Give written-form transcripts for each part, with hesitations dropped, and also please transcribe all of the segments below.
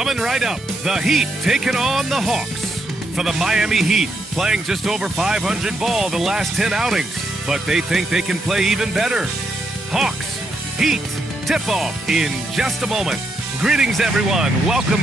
Coming right up, the Heat taking on the Hawks. For the Miami Heat, playing just over .500 ball the last 10 outings, but they think they can play even better. Hawks, Heat, tip-off in just a moment. Greetings, everyone. Welcome.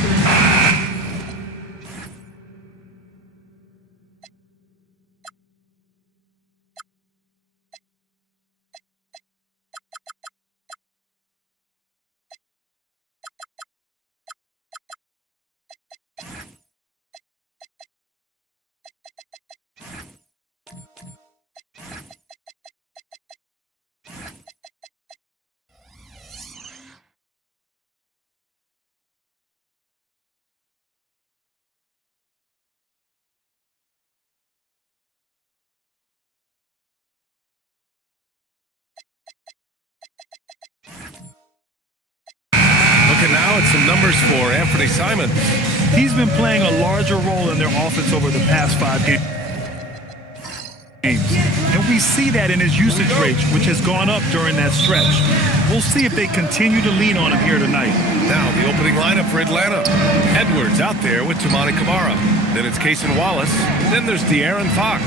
Looking now at some numbers for Anthony Simons. He's been playing a larger role in their offense over the past 5 games. And we see that in his usage rate, which has gone up during that stretch. We'll see if they continue to lean on him here tonight. Now the opening lineup for Atlanta. Edwards out there with Tamani Kamara. Then it's Cason Wallace. Then there's De'Aaron Fox.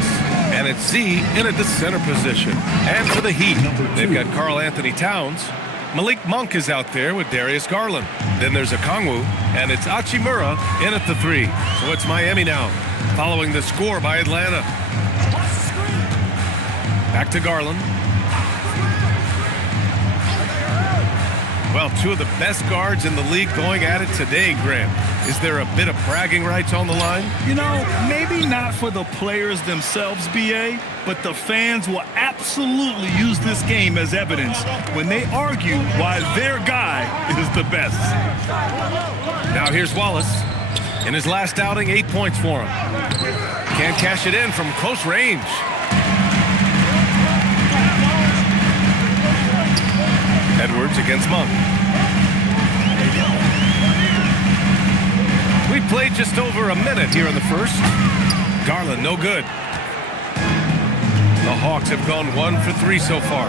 And it's Z in at the center position. And for the Heat, they've got Karl Anthony Towns. Malik Monk is out there with Darius Garland. Then there's Okongwu, and it's Hachimura in at the 3. So it's Miami now, following the score by Atlanta. Back to Garland. Well, two of the best guards in the league going at it today, Graham. Is there a bit of bragging rights on the line? You know, maybe not for the players themselves, BA, but the fans will absolutely use this game as evidence when they argue why their guy is the best. Now here's Wallace. In his last outing, 8 points for him. Can't cash it in from close range. Edwards against Monk. We played just over a minute here in the first. Garland, no good. The Hawks have gone 1 for 3 so far.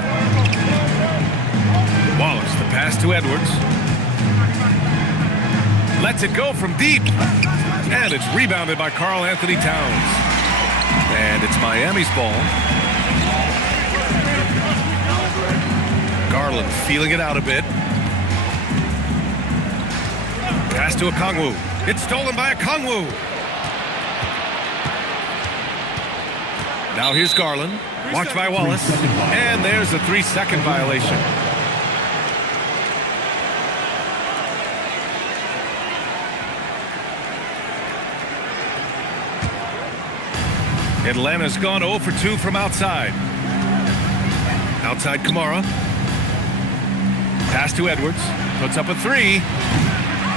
Wallace, the pass to Edwards. Lets it go from deep. And it's rebounded by Karl Anthony Towns. And it's Miami's ball. Garland feeling it out a bit. Pass to Okongwu. It's stolen by Okongwu. Now here's Garland. Watched by Wallace. And there's a 3-second violation. Atlanta's gone 0 for 2 from outside. Outside Kamara. Pass to Edwards. Puts up a 3.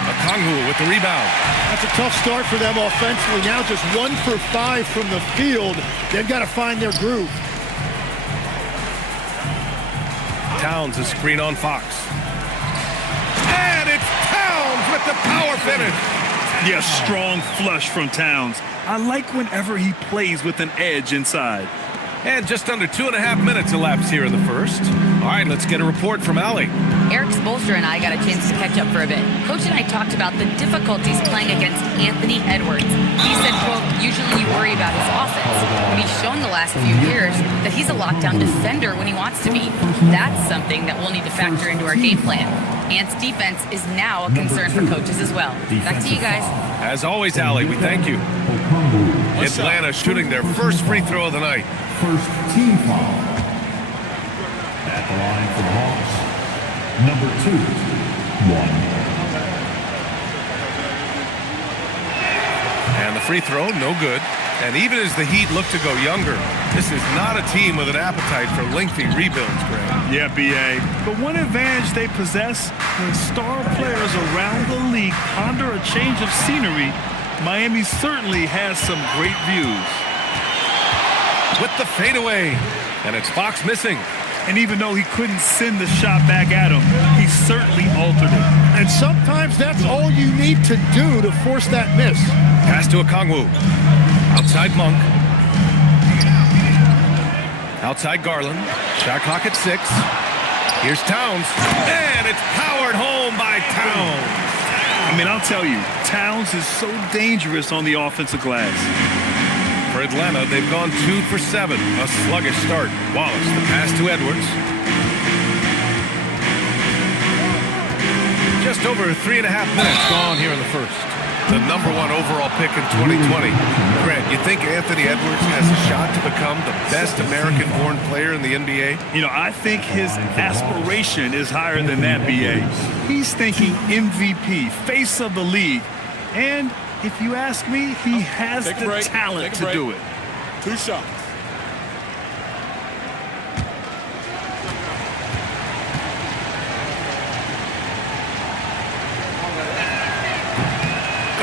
Okongwu with the rebound. That's a tough start for them offensively. Now just 1 for 5 from the field. They've got to find their groove. Towns a screen on Fox. And it's Towns with the power finish. Yes, strong flush from Towns. I like whenever he plays with an edge inside. And just under 2.5 minutes elapsed here in the first. All right, let's get a report from Allie. Eric Spoelstra and I got a chance to catch up for a bit. Coach and I talked about the difficulties playing against Anthony Edwards. He said, quote, usually you worry about his offense, but he's shown the last few years that he's a lockdown defender when he wants to be. That's something that we'll need to factor into our game plan. Ant's defense is now a concern for coaches as well. Back to you guys. As always, Allie, we thank you. Atlanta shooting their first free throw of the night. First team foul. At the line for the Hawks, number 2, 1. And the free throw, no good. And even as the Heat look to go younger, this is not a team with an appetite for lengthy rebuilds, Graham. Yeah, BA. But one advantage they possess, when star players around the league ponder a change of scenery, Miami certainly has some great views. With the fadeaway, and it's Fox missing. And even though he couldn't send the shot back at him, he certainly altered it. And sometimes that's all you need to do to force that miss. Pass to Okongwu. Outside Monk. Outside Garland. Shot clock at 6. Here's Towns. And it's powered home by Towns. I mean, I'll tell you, Towns is so dangerous on the offensive glass. For Atlanta, they've gone 2 for 7. A sluggish start. Wallace, the pass to Edwards. Just over 3.5 minutes gone here in the first. The number 1 overall pick in 2020. Greg, you think Anthony Edwards has a shot to become the best American-born player in the NBA? You know, I think his aspiration is higher than that, B.A. He's thinking MVP, face of the league. And if you ask me, he has the talent to do it. 2 shots.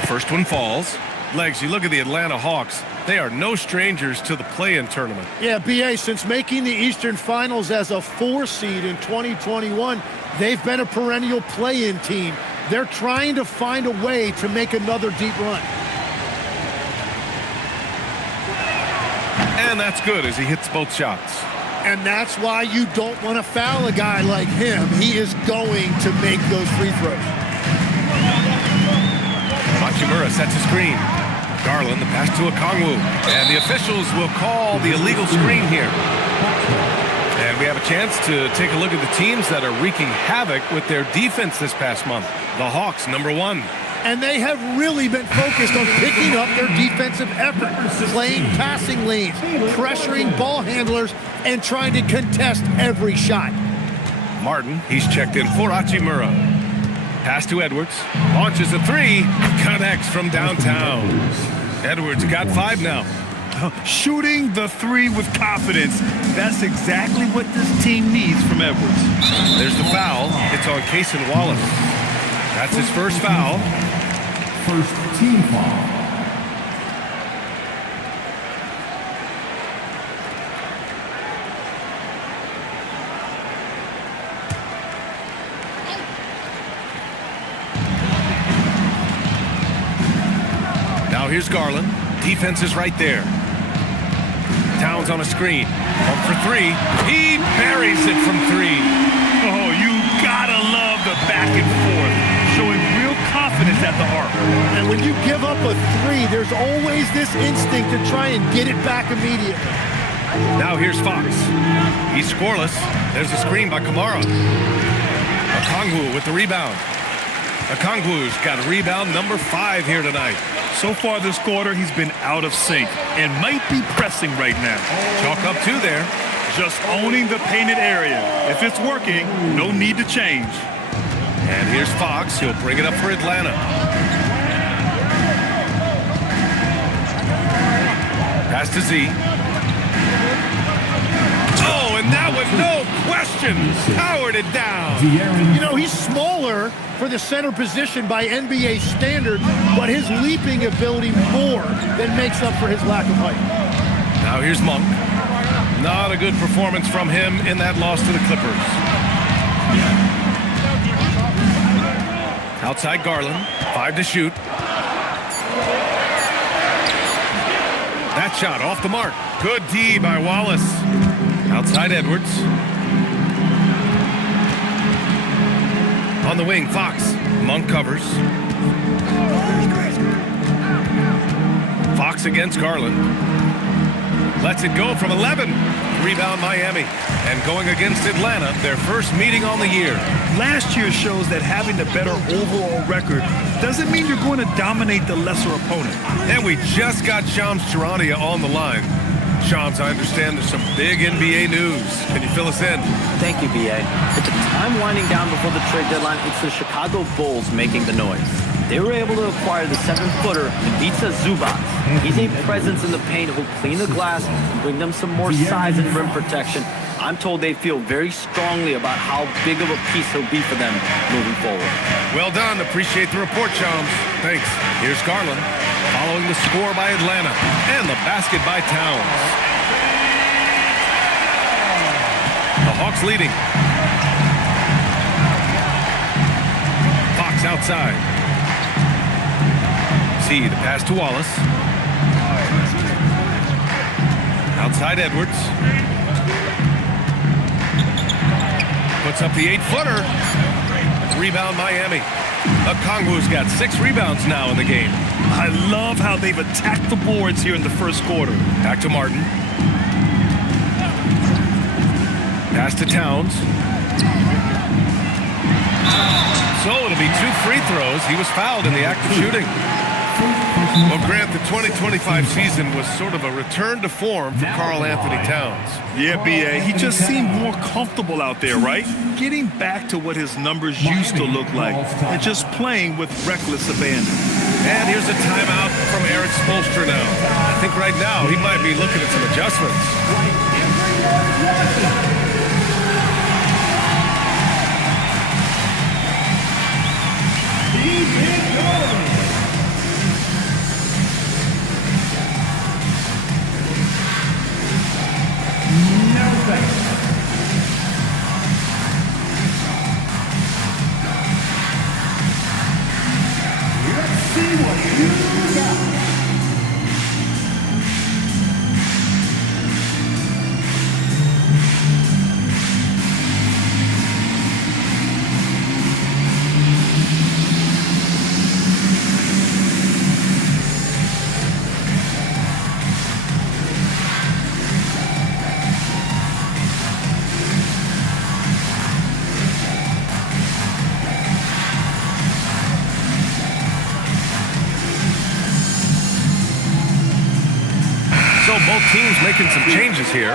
First one falls. Legs, you look at the Atlanta Hawks. They are no strangers to the play-in tournament. Yeah, B.A., since making the Eastern Finals as a 4 seed in 2021, they've been a perennial play-in team. They're trying to find a way to make another deep run. And that's good as he hits both shots. And that's why you don't want to foul a guy like him. He is going to make those free throws. Hachimura sets a screen. Garland, the pass to Okongwu. And the officials will call the illegal screen here. And we have a chance to take a look at the teams that are wreaking havoc with their defense this past month. The Hawks, number 1. And they have really been focused on picking up their defensive effort, playing passing lanes, pressuring ball handlers, and trying to contest every shot. Martin, he's checked in for Hachimura. Pass to Edwards. Launches a 3. Connects from downtown. Edwards got 5 now. Shooting the 3 with confidence. That's exactly what this team needs from Edwards. There's the foul. It's on Cason Wallace. That's his first foul. First team foul. Now here's Garland. Defense is right there. Towns on a screen. Up for 3. He buries it from 3. Oh, you gotta love the back and forth. Showing real confidence at the arc. And when you give up a 3, there's always this instinct to try and get it back immediately. Now here's Fox. He's scoreless. There's a screen by Kamara. Okongwu with the rebound. Okongwu's got rebound number 5 here tonight. So far this quarter, he's been out of sync and might be pressing right now. Chalk up 2 there. Just owning the painted area. If it's working, no need to change. And here's Fox. He'll bring it up for Atlanta. Pass to Z. Oh, and that one, no question, powered it down. You know, he's smaller for the center position by NBA standard, but his leaping ability more than makes up for his lack of height. Now here's Monk. Not a good performance from him in that loss to the Clippers. Outside Garland, 5 to shoot. That shot off the mark. Good D by Wallace. Outside Edwards. On the wing, Fox. Monk covers. Fox against Garland. Lets it go from 11. Rebound Miami. And going against Atlanta, their first meeting on the year. Last year shows that having the better overall record doesn't mean you're going to dominate the lesser opponent. And we just got Shams Charania on the line. Shams, I understand there's some big NBA news. Can you fill us in? Thank you, B.A. With the time winding down before the trade deadline, it's the Chicago Bulls making the noise. They were able to acquire the 7-footer, Ivica Zubac. He's a presence in the paint who'll clean the glass and bring them some more size and rim protection. I'm told they feel very strongly about how big of a piece he'll be for them moving forward. Well done. Appreciate the report, Shams. Thanks. Here's Garland, following the score by Atlanta and the basket by Towns. The Hawks leading. Fox outside. See the pass to Wallace. Outside Edwards. Puts up the 8-footer. rebound Miami. Okongwu's got 6 rebounds now in the game. I love how they've attacked the boards here in the first quarter. Back to Martin. Pass to Towns. So it'll be 2 free throws. He was fouled in the act of shooting. Well, Grant, the 2025 season was sort of a return to form for Karl Anthony Towns. Yeah, B.A., he just seemed more comfortable out there, right? Getting back to what his numbers used to look like and just playing with reckless abandon. And here's a timeout from Eric Spoelstra now. I think right now he might be looking at some adjustments. So both teams making some changes here.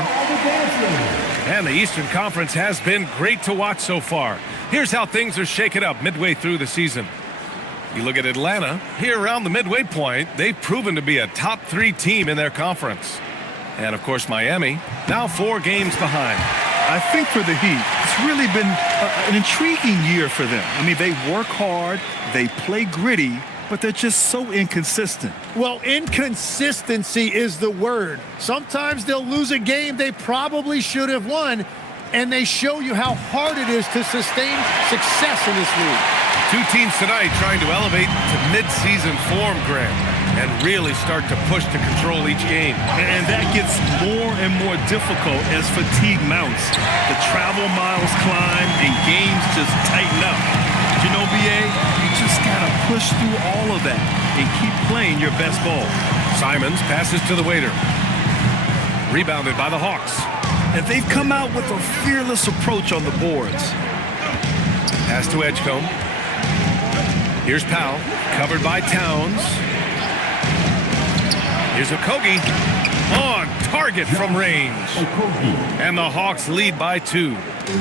And the Eastern Conference has been great to watch so far. Here's how things are shaking up midway through the season. You look at Atlanta, here around the midway point, they've proven to be a top 3 team in their conference. And of course Miami, now 4 games behind. I think for the Heat, it's really been an intriguing year for them. I mean, they work hard, they play gritty, but they're just so inconsistent. Well, inconsistency is the word. Sometimes they'll lose a game they probably should have won, and they show you how hard it is to sustain success in this league. 2 teams tonight trying to elevate to mid-season form, Grant, and really start to push to control each game. And that gets more and more difficult as fatigue mounts. The travel miles climb and games just tighten up. But you know, B.A., you just got to push through all of that and keep playing your best ball. Simons passes to the waiter. Rebounded by the Hawks. And they've come out with a fearless approach on the boards. Pass to Edgecombe. Here's Powell, covered by Towns. Here's Okogie, on target from range. And the Hawks lead by 2.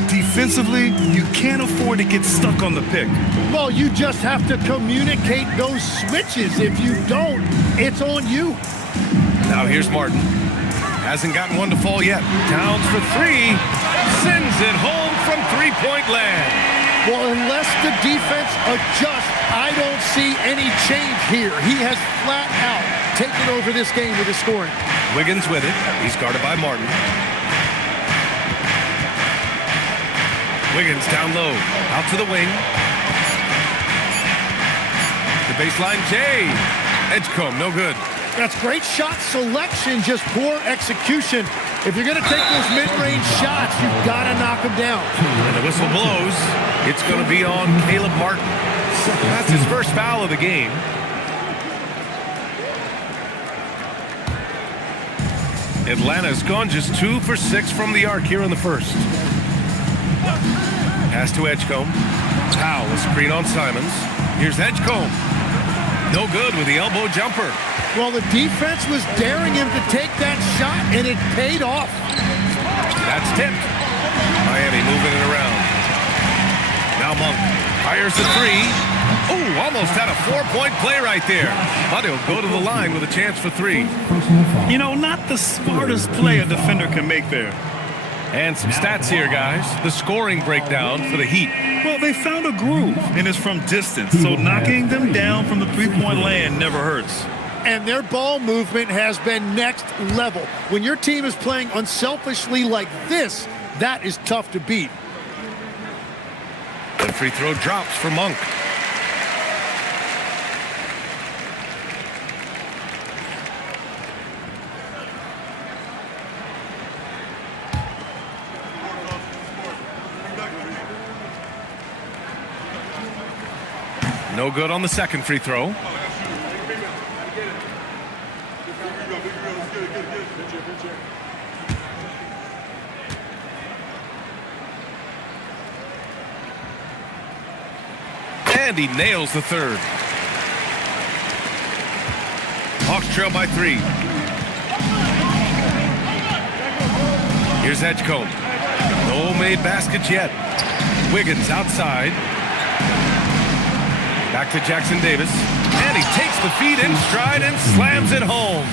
Defensively, you can't afford to get stuck on the pick. Well, you just have to communicate those switches. If you don't, it's on you. Now here's Martin. Hasn't gotten one to fall yet. Towns for 3. Sends it home from 3-point land. Well, unless the defense adjusts, I don't see any change here. He has flat out taken over this game with his scoring. Wiggins with it. He's guarded by Martin. Wiggins down low. Out to the wing. The baseline, Jay. Edgecombe, no good. That's great shot selection, just poor execution. If you're going to take those mid-range shots, you've got to knock them down. And the whistle blows. It's going to be on Caleb Martin. That's his first foul of the game. Atlanta's gone just 2 for 6 from the arc here in the first. Pass to Edgecombe. Powell, a screen on Simons. Here's Edgecombe. No good with the elbow jumper. Well, the defense was daring him to take that shot, and it paid off. That's tipped. Miami moving it around. Now Monk fires the 3. Ooh, almost had a 4-point play right there. But he'll go to the line with a chance for 3. You know, not the smartest play a defender can make there. And some stats here, guys. The scoring breakdown for the Heat. Well, they found a groove, and it's from distance, so knocking them down from the 3-point land never hurts. And their ball movement has been next level. When your team is playing unselfishly like this, that is tough to beat. The free throw drops for Monk. No good on the second free throw. And he nails the third. Hawks trail by 3. Here's Edgecombe. No made baskets yet. Wiggins outside. Back to Jackson Davis. And he takes the feed in stride and slams it home.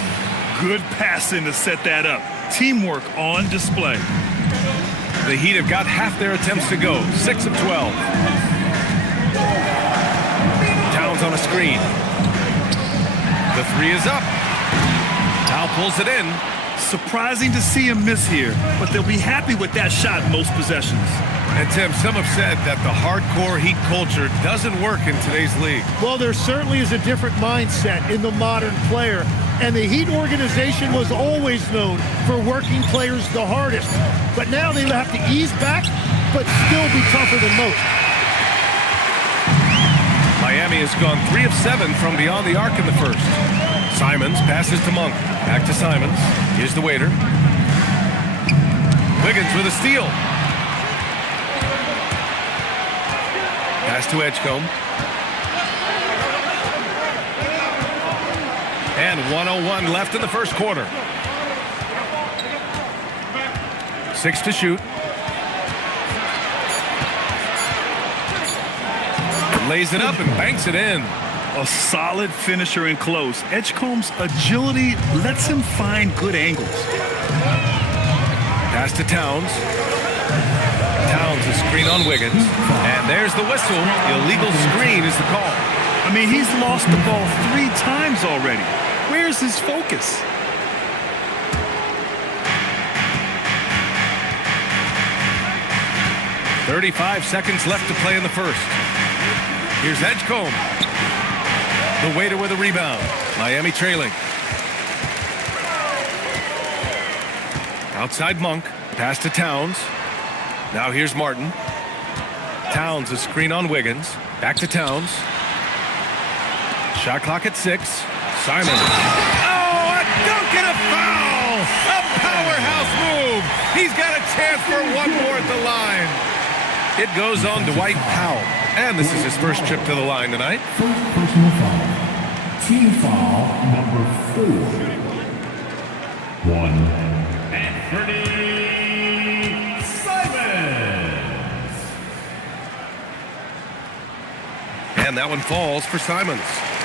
Good passing to set that up. Teamwork on display. The Heat have got half their attempts to go. 6 of 12. Towns on a screen. The 3 is up. Powell pulls it in. Surprising to see him miss here, but they'll be happy with that shot most possessions. And Tim, some have said that the hardcore Heat culture doesn't work in today's league. Well, there certainly is a different mindset in the modern player, and the Heat organization was always known for working players the hardest. But now they have to ease back, but still be tougher than most. Miami has gone 3 of 7 from beyond the arc in the first. Simons passes to Monk. Back to Simons. Here's the waiter. Wiggins with a steal. Pass to Edgecombe. And 1:01 left in the first quarter. 6 to shoot. Lays it up and banks it in. A solid finisher in close. Edgecombe's agility lets him find good angles. Pass to Towns. Towns a screen on Wiggins. And there's the whistle. Illegal screen is the call. I mean, he's lost the ball 3 times already. Where's his focus? .35 seconds left to play in the first. Here's Edgecombe. The waiter with a rebound. Miami trailing. Outside Monk. Pass to Towns. Now here's Martin. Towns a screen on Wiggins. Back to Towns. Shot clock at 6. Simon. Oh, a dunk and a foul! A powerhouse move! He's got a chance for one more at the line. It goes on Dwight Powell. And this is his first trip to the line tonight. First personal foul. Team foul number 4. 1. Anthony Simons. And that one falls for Simons.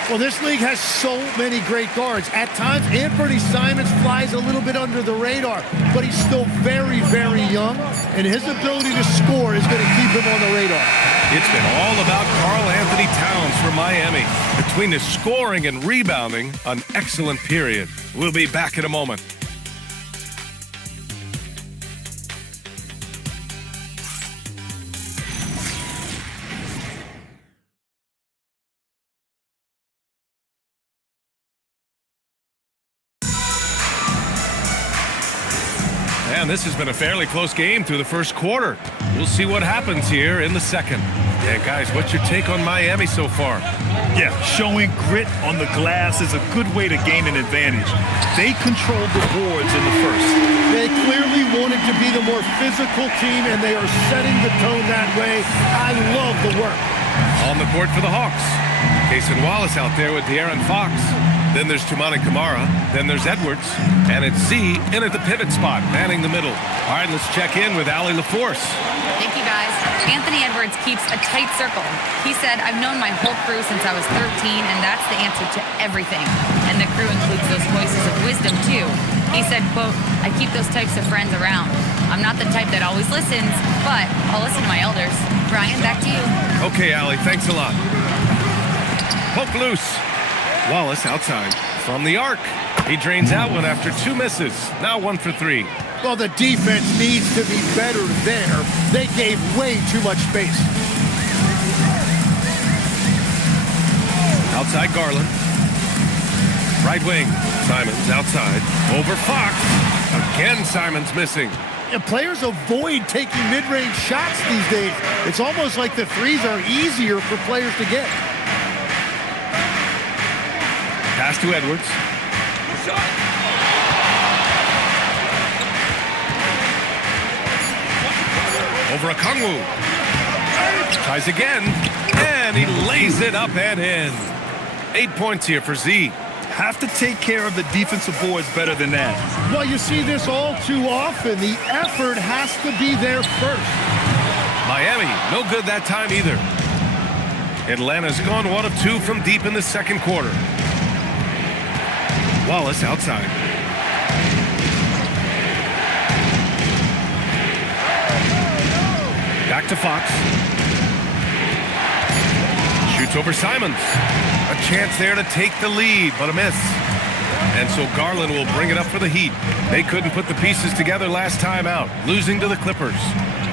Well, this league has so many great guards. At times, Anthony Simons flies a little bit under the radar, but he's still very, very young, and his ability to score is going to keep him on the radar. It's been all about Karl Anthony Towns for Miami. Between his scoring and rebounding, an excellent period. We'll be back in a moment. And this has been a fairly close game through the first quarter. We'll see what happens here in the second. Yeah, guys, what's your take on Miami so far? Yeah, showing grit on the glass is a good way to gain an advantage. They controlled the boards in the first. They clearly wanted to be the more physical team, and they are setting the tone that way. I love the work. On the court for the Hawks. Cason Wallace out there with De'Aaron Fox. Then there's Toumani Camara. Then there's Edwards. And it's Z in at the pivot spot, manning the middle. All right, let's check in with Allie LaForce. Thank you, guys. Anthony Edwards keeps a tight circle. He said, I've known my whole crew since I was 13, and that's the answer to everything. And the crew includes those voices of wisdom, too. He said, quote, I keep those types of friends around. I'm not the type that always listens, but I'll listen to my elders. Brian, back to you. Okay, Allie, thanks a lot. Poke loose. Wallace outside from the arc. He drains out one after 2 misses. Now 1 for 3. Well, the defense needs to be better there. They gave way too much space. Outside Garland. Right wing. Simons outside. Over Fox. Again, Simons missing. And players avoid taking mid-range shots these days. It's almost like the threes are easier for players to get. Pass to Edwards. Over a Kongwu. Tries again, and he lays it up and in. 8 points here for Z. Have to take care of the defensive boards better than that. Well, you see this all too often. The effort has to be there first. Miami, no good that time either. Atlanta's gone 1 of 2 from deep in the second quarter. Wallace outside. Back to Fox. Shoots over Simons. A chance there to take the lead, but a miss. And so Garland will bring it up for the Heat. They couldn't put the pieces together last time out, losing to the Clippers.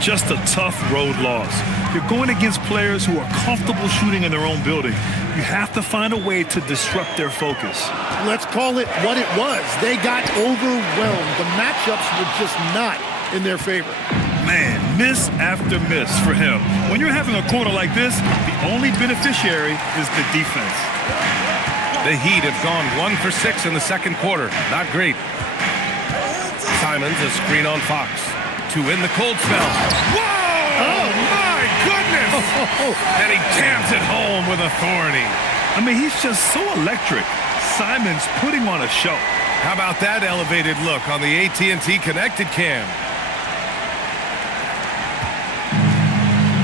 Just a tough road loss. You're going against players who are comfortable shooting in their own building. You have to find a way to disrupt their focus. Let's call it what it was. They got overwhelmed. The matchups were just not in their favor. Man, miss after miss for him. When you're having a quarter like this, the only beneficiary is the defense. The Heat have gone 1 for 6 in the second quarter. Not great. Simons, a screen on Fox. To win the cold spell. Whoa! Oh, my goodness! And he jams it home with authority. I mean, he's just so electric. Simons putting on a show. How about that elevated look on the AT&T connected cam?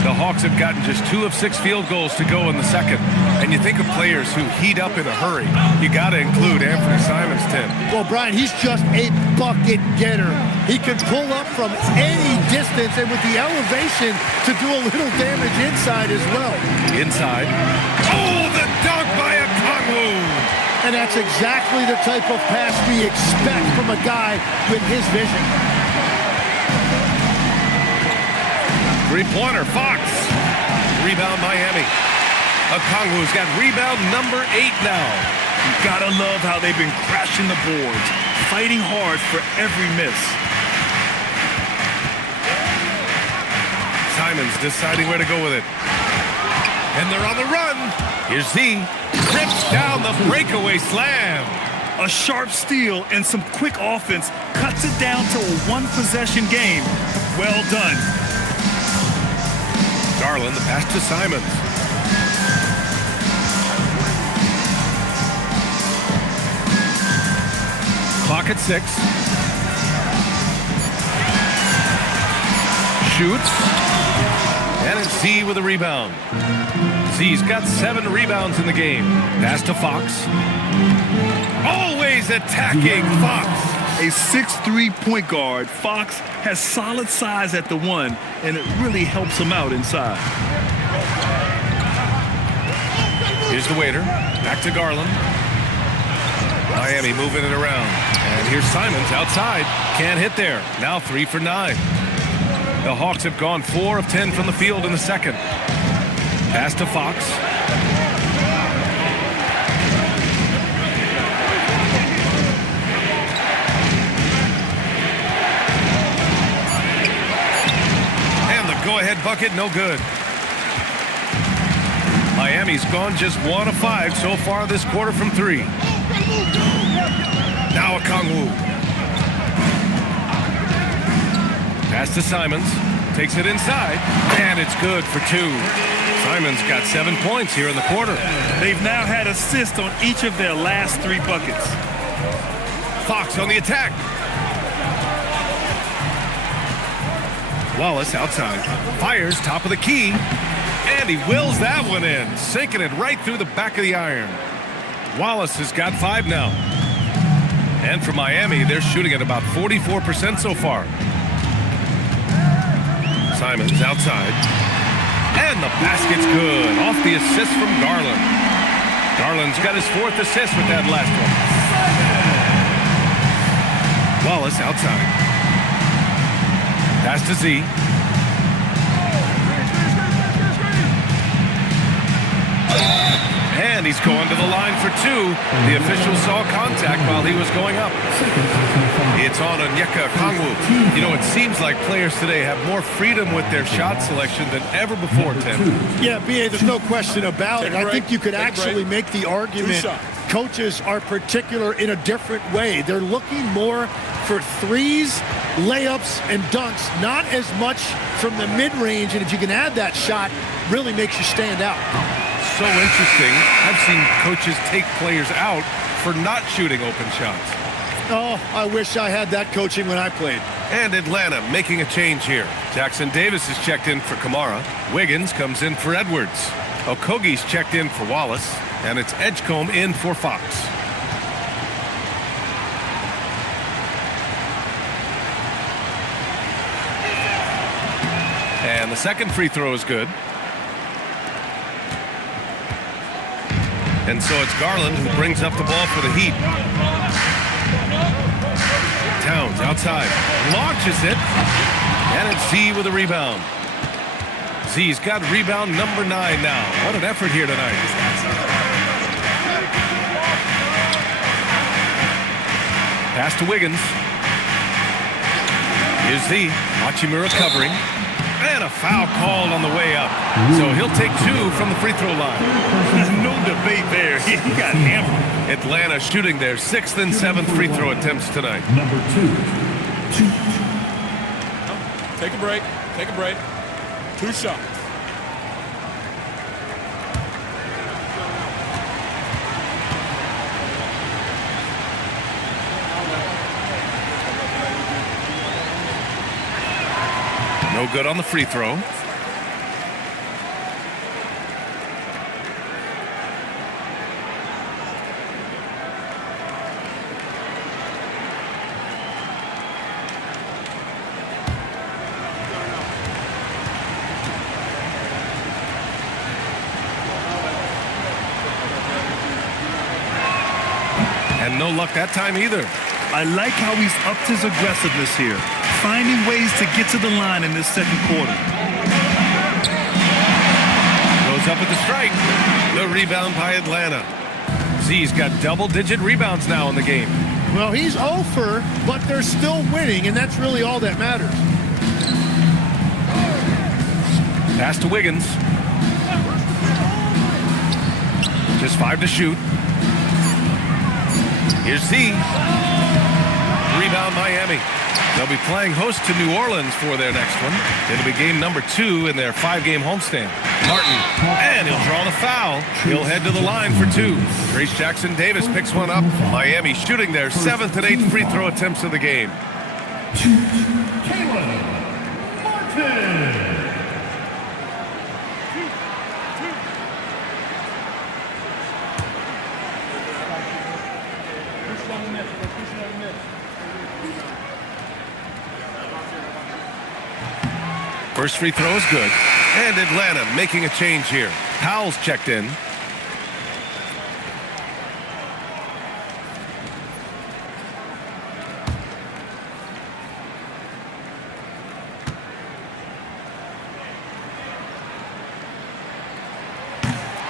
The Hawks have gotten just 2 of 6 field goals to go in the second. And you think of players who heat up in a hurry. You got to include Anthony Simons, Tim. Well, Brian, he's just a bucket getter. He can pull up from any distance and with the elevation to do a little damage inside as well. Inside. Oh, the dunk by a Kongwu! And that's exactly the type of pass we expect from a guy with his vision. Three-pointer, Fox. Rebound, Miami. Okongwu's got rebound number 8 now. You gotta love how they've been crashing the boards, fighting hard for every miss. Simons deciding where to go with it. And they're on the run. Here's Z. Trips down the breakaway slam. A sharp steal and some quick offense cuts it down to a 1-possession game. Well done. Garland, the pass to Simons. Clock at 6. Shoots. And it's Z with a rebound. Z's got 7 rebounds in the game. Pass to Fox. Always attacking Fox. A 6'3" point guard, Fox has solid size at the 1, and it really helps him out inside. Here's the waiter. Back to Garland. Miami moving it around. And here's Simons outside. Can't hit there. Now 3 for 9. The Hawks have gone 4 of 10 from the field in the second. Pass to Fox. Go-ahead bucket, no good. Miami's gone just 1 of 5 so far this quarter from 3. Now a Kongwu. Pass to Simons. Takes it inside, and it's good for 2. Simons got 7 points here in the quarter. They've now had assists on each of their last 3 buckets. Fox on the attack. Wallace outside. Fires top of the key. And he wills that one in. Sinking it right through the back of the iron. Wallace has got 5 now. And for Miami, they're shooting at about 44% so far. Simons outside. And the basket's good. Off the assist from Garland. Garland's got his 4th assist with that last one. Wallace outside. Pass to Z. And he's going to the line for 2. The official saw contact while he was going up. It's on Onyeka Okongwu. You know, it seems like players today have more freedom with their shot selection than ever before, Tim. Yeah, B.A., there's no question about it. I think you could actually make the argument coaches are particular in a different way. They're looking more for threes, layups, and dunks, not as much from the mid-range. And if you can add that shot, really makes you stand out. So interesting. I've seen coaches take players out for not shooting open shots. Oh, I wish I had that coaching when I played. And Atlanta making a change here. Jackson Davis is checked in for Kamara. Wiggins comes in for Edwards. Okogie's checked in for Wallace. And it's Edgecombe in for Fox. And the second free throw is good. And so it's Garland who brings up the ball for the Heat. Towns outside, launches it, and it's Z with a rebound. Z's got rebound number 9 now. What an effort here tonight. Pass to Wiggins. Here's Z. Hachimura covering. And a foul called on the way up. So he'll take 2 from the free throw line. No debate there. He got hammered. Atlanta shooting their 6th and 7th free throw attempts tonight. Number 2. Take a break. Take a break. 2 shots. No good on the free throw. And no luck that time either. I like how he's upped his aggressiveness here, finding ways to get to the line in this second quarter. Goes up with the strike. The rebound by Atlanta. Z's got double-digit rebounds now in the game. Well, he's 0 for, but they're still winning, and that's really all that matters. Pass to Wiggins. Just 5 to shoot. Here's Z. Rebound Miami. They'll be playing host to New Orleans for their next one. It'll be game number 2 in their 5-game homestand. Martin, and he'll draw the foul. He'll head to the line for 2. Grace Jackson Davis picks one up. Miami shooting their 7th and 8th free throw attempts of the game. Caleb Martin. First free throw is good. And Atlanta making a change here. Powell's checked in.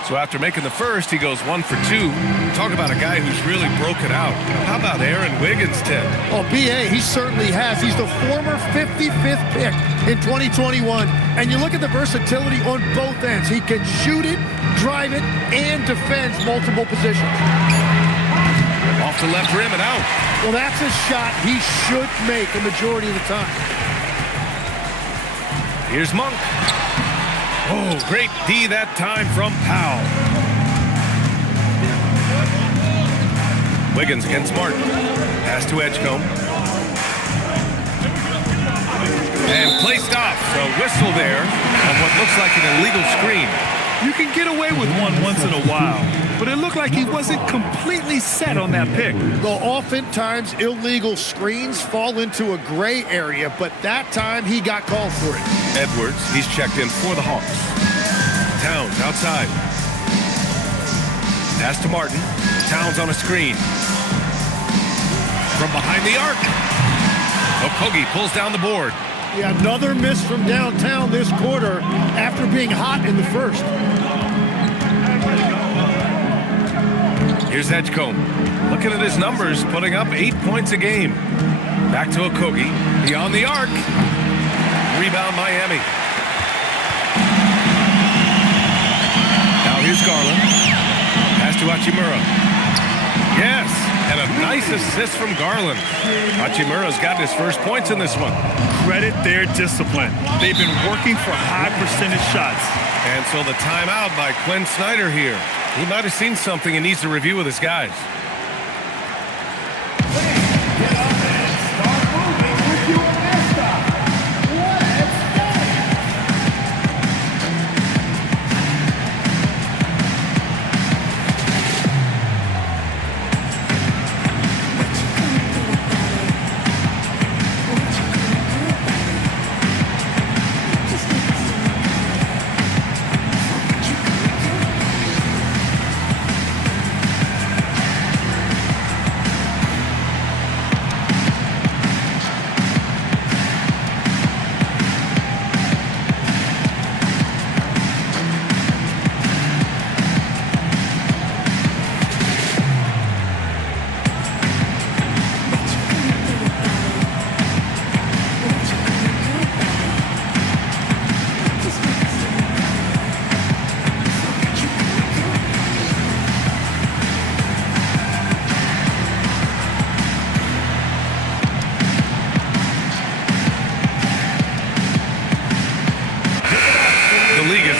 So after making the first, he goes 1 for 2. Talk about a guy who's really broken out. How about Aaron Wiggins, Tim? Oh, B.A., he certainly has. He's the former 55th pick in 2021. And you look at the versatility on both ends. He can shoot it, drive it, and defends multiple positions. Off the left rim and out. Well, that's a shot he should make a majority of the time. Here's Monk. Oh, great D that time from Powell. Wiggins against Martin. Pass to Edgecombe. And play stops. A whistle there on what looks like an illegal screen. You can get away with one once in a while, but it looked like he wasn't completely set on that pick. Well, oftentimes illegal screens fall into a gray area, but that time he got called for it. Edwards, he's checked in for the Hawks. Towns outside. Pass to Martin. Towns on a screen. From behind the arc. Okogie pulls down the board. Yeah, another miss from downtown this quarter after being hot in the first. Here's Edgecombe. Looking at his numbers, putting up 8 points a game. Back to Okogie. Beyond the arc. Rebound Miami. Now here's Garland. Pass to Hachimura. Yes, and a nice assist from Garland. Hachimura's got his first points in this one. Credit their discipline. They've been working for high percentage shots. And so the timeout by Quinn Snyder here. He might have seen something and needs to review with his guys.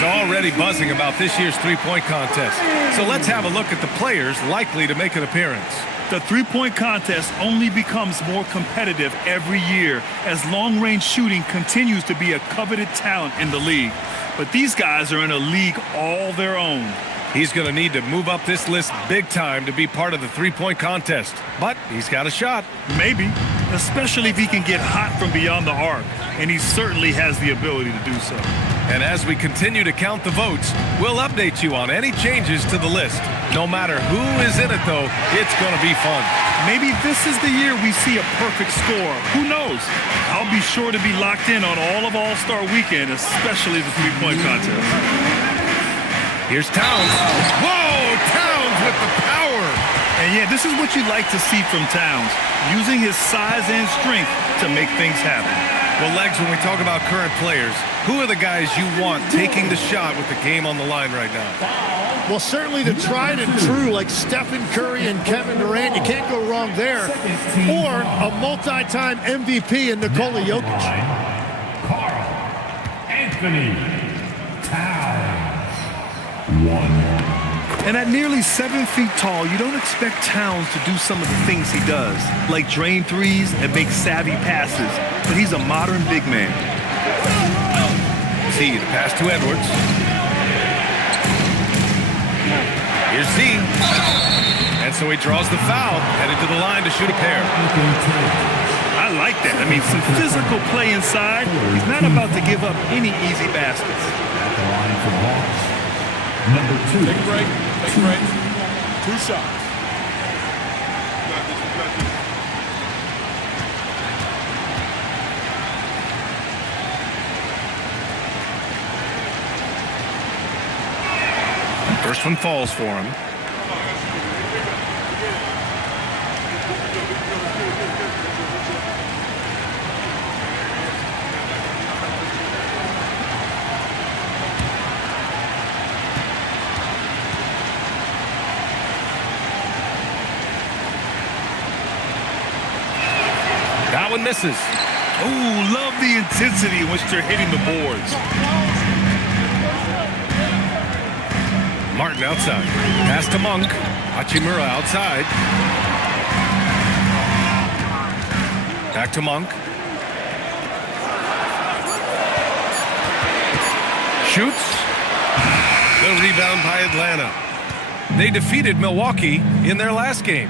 Already buzzing about this year's three-point contest. So let's have a look at the players likely to make an appearance. The three-point contest only becomes more competitive every year as long-range shooting continues to be a coveted talent in the league. But these guys are in a league all their own. He's going to need to move up this list big time to be part of the three-point contest. But he's got a shot. Maybe, especially if he can get hot from beyond the arc. And he certainly has the ability to do so. And as we continue to count the votes, we'll update you on any changes to the list. No matter who is in it, though, it's going to be fun. Maybe this is the year we see a perfect score. Who knows? I'll be sure to be locked in on all of All-Star Weekend, especially the three-point contest. Here's Towns. Whoa! Towns with the power! And yeah, this is what you like to see from Towns, using his size and strength to make things happen. Well, Legs, when we talk about current players, who are the guys you want taking the shot with the game on the line right now? Well, certainly the tried and true like Stephen Curry and Kevin Durant. You can't go wrong there. Or a multi-time MVP in Nikola Jokic. Carl Anthony Towns. 1. And at nearly 7 feet tall, you don't expect Towns to do some of the things he does, like drain threes and make savvy passes. But he's a modern big man. Z, the pass to Edwards. Here's Z. And so he draws the foul, headed to the line to shoot a pair. I like that. I mean, some physical play inside. He's not about to give up any easy baskets. At the line for Hawks. Number 2. Take a break. Take a break. 2 shots. First one falls for him. That one misses. Oh, love the intensity in which they're hitting the boards. Martin outside. Pass to Monk. Hachimura outside. Back to Monk. Shoots. The rebound by Atlanta. They defeated Milwaukee in their last game.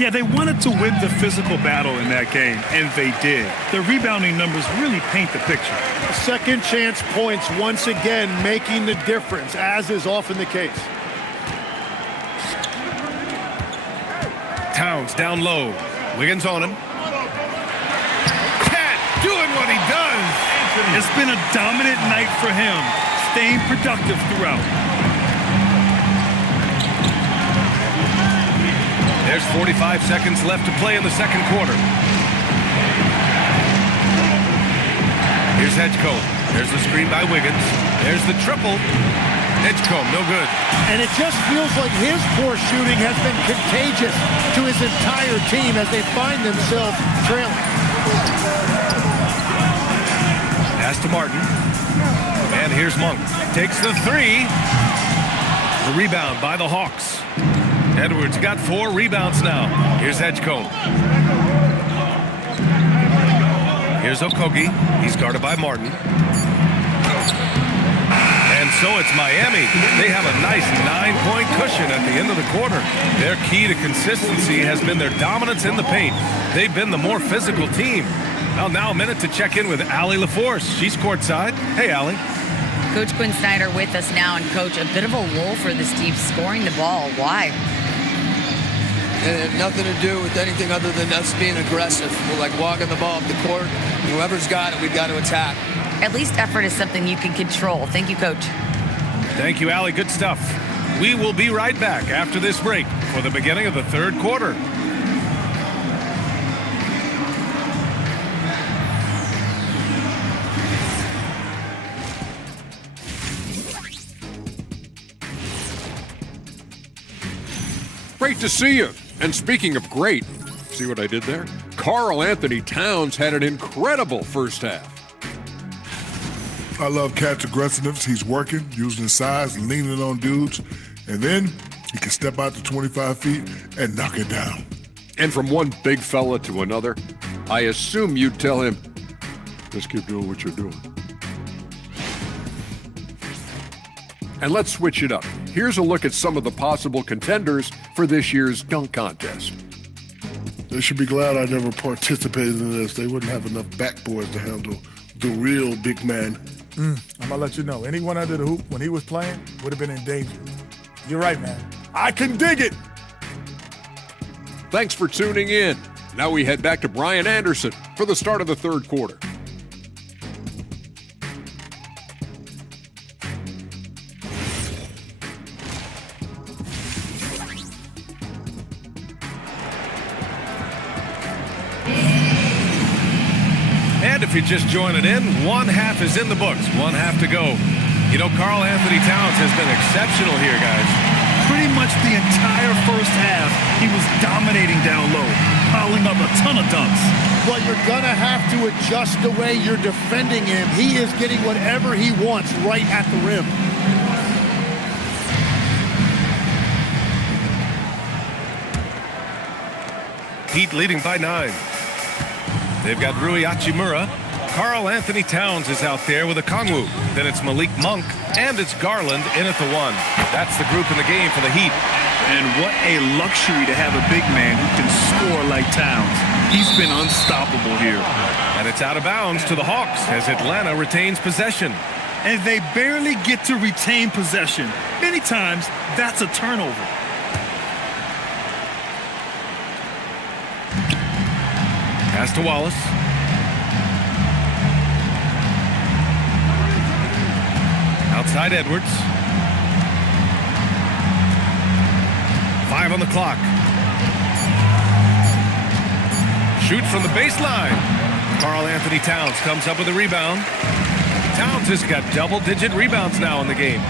Yeah, they wanted to win the physical battle in that game, and they did. Their rebounding numbers really paint the picture. Second chance points once again making the difference, as is often the case. Towns down low. Wiggins on him. Cat doing what he does. It's been a dominant night for him, staying productive throughout. There's 45 seconds left to play in the second quarter. Here's Hedgecote. There's the screen by Wiggins. There's the triple. Edgecombe, no good. And it just feels like his poor shooting has been contagious to his entire team as they find themselves trailing. Pass to Martin. And here's Monk. Takes the three. The rebound by the Hawks. Edwards got 4 rebounds now. Here's Edgecombe. Here's Okogie. He's guarded by Martin. And so it's Miami. They have a nice 9-point cushion at the end of the quarter. Their key to consistency has been their dominance in the paint. They've been the more physical team. Now a minute to check in with Allie LaForce. She's courtside. Hey, Allie. Coach Quinn Snyder with us now. And, Coach, a bit of a lull for this team scoring the ball. Why? And it had nothing to do with anything other than us being aggressive. We're like walking the ball up the court. Whoever's got it, we've got to attack. At least effort is something you can control. Thank you, Coach. Thank you, Allie. Good stuff. We will be right back after this break for the beginning of the third quarter. Great to see you. And speaking of great, see what I did there? Karl Anthony Towns had an incredible first half. I love Cat's aggressiveness. He's working, using his size, leaning on dudes, and then he can step out to 25 feet and knock it down. And from one big fella to another, I assume you'd tell him, just keep doing what you're doing. And let's switch it up. Here's a look at some of the possible contenders for this year's dunk contest. They should be glad I never participated in this. They wouldn't have enough backboards to handle the real big man. I'm gonna let you know, anyone under the hoop when he was playing would have been in danger. You're right, man. I can dig it. Thanks for tuning in. Now we head back to Brian Anderson for the start of the third quarter. And if you're just joining in, one half is in the books, one half to go. You know, Karl Anthony Towns has been exceptional here, guys. Pretty much the entire first half, he was dominating down low, piling up a ton of dunks. Well, you're going to have to adjust the way you're defending him. He is getting whatever he wants right at the rim. Heat leading by 9. They've got Rui Hachimura. Karl Anthony Towns is out there with a Kongwu. Then it's Malik Monk, and it's Garland in at the 1. That's the group in the game for the Heat. And what a luxury to have a big man who can score like Towns. He's been unstoppable here. And it's out of bounds to the Hawks as Atlanta retains possession. And they barely get to retain possession. Many times, that's a turnover. Pass to Wallace. Outside Edwards. 5 on the clock. Shoot from the baseline. Karl Anthony Towns comes up with a rebound. Towns has got double-digit rebounds now in the game.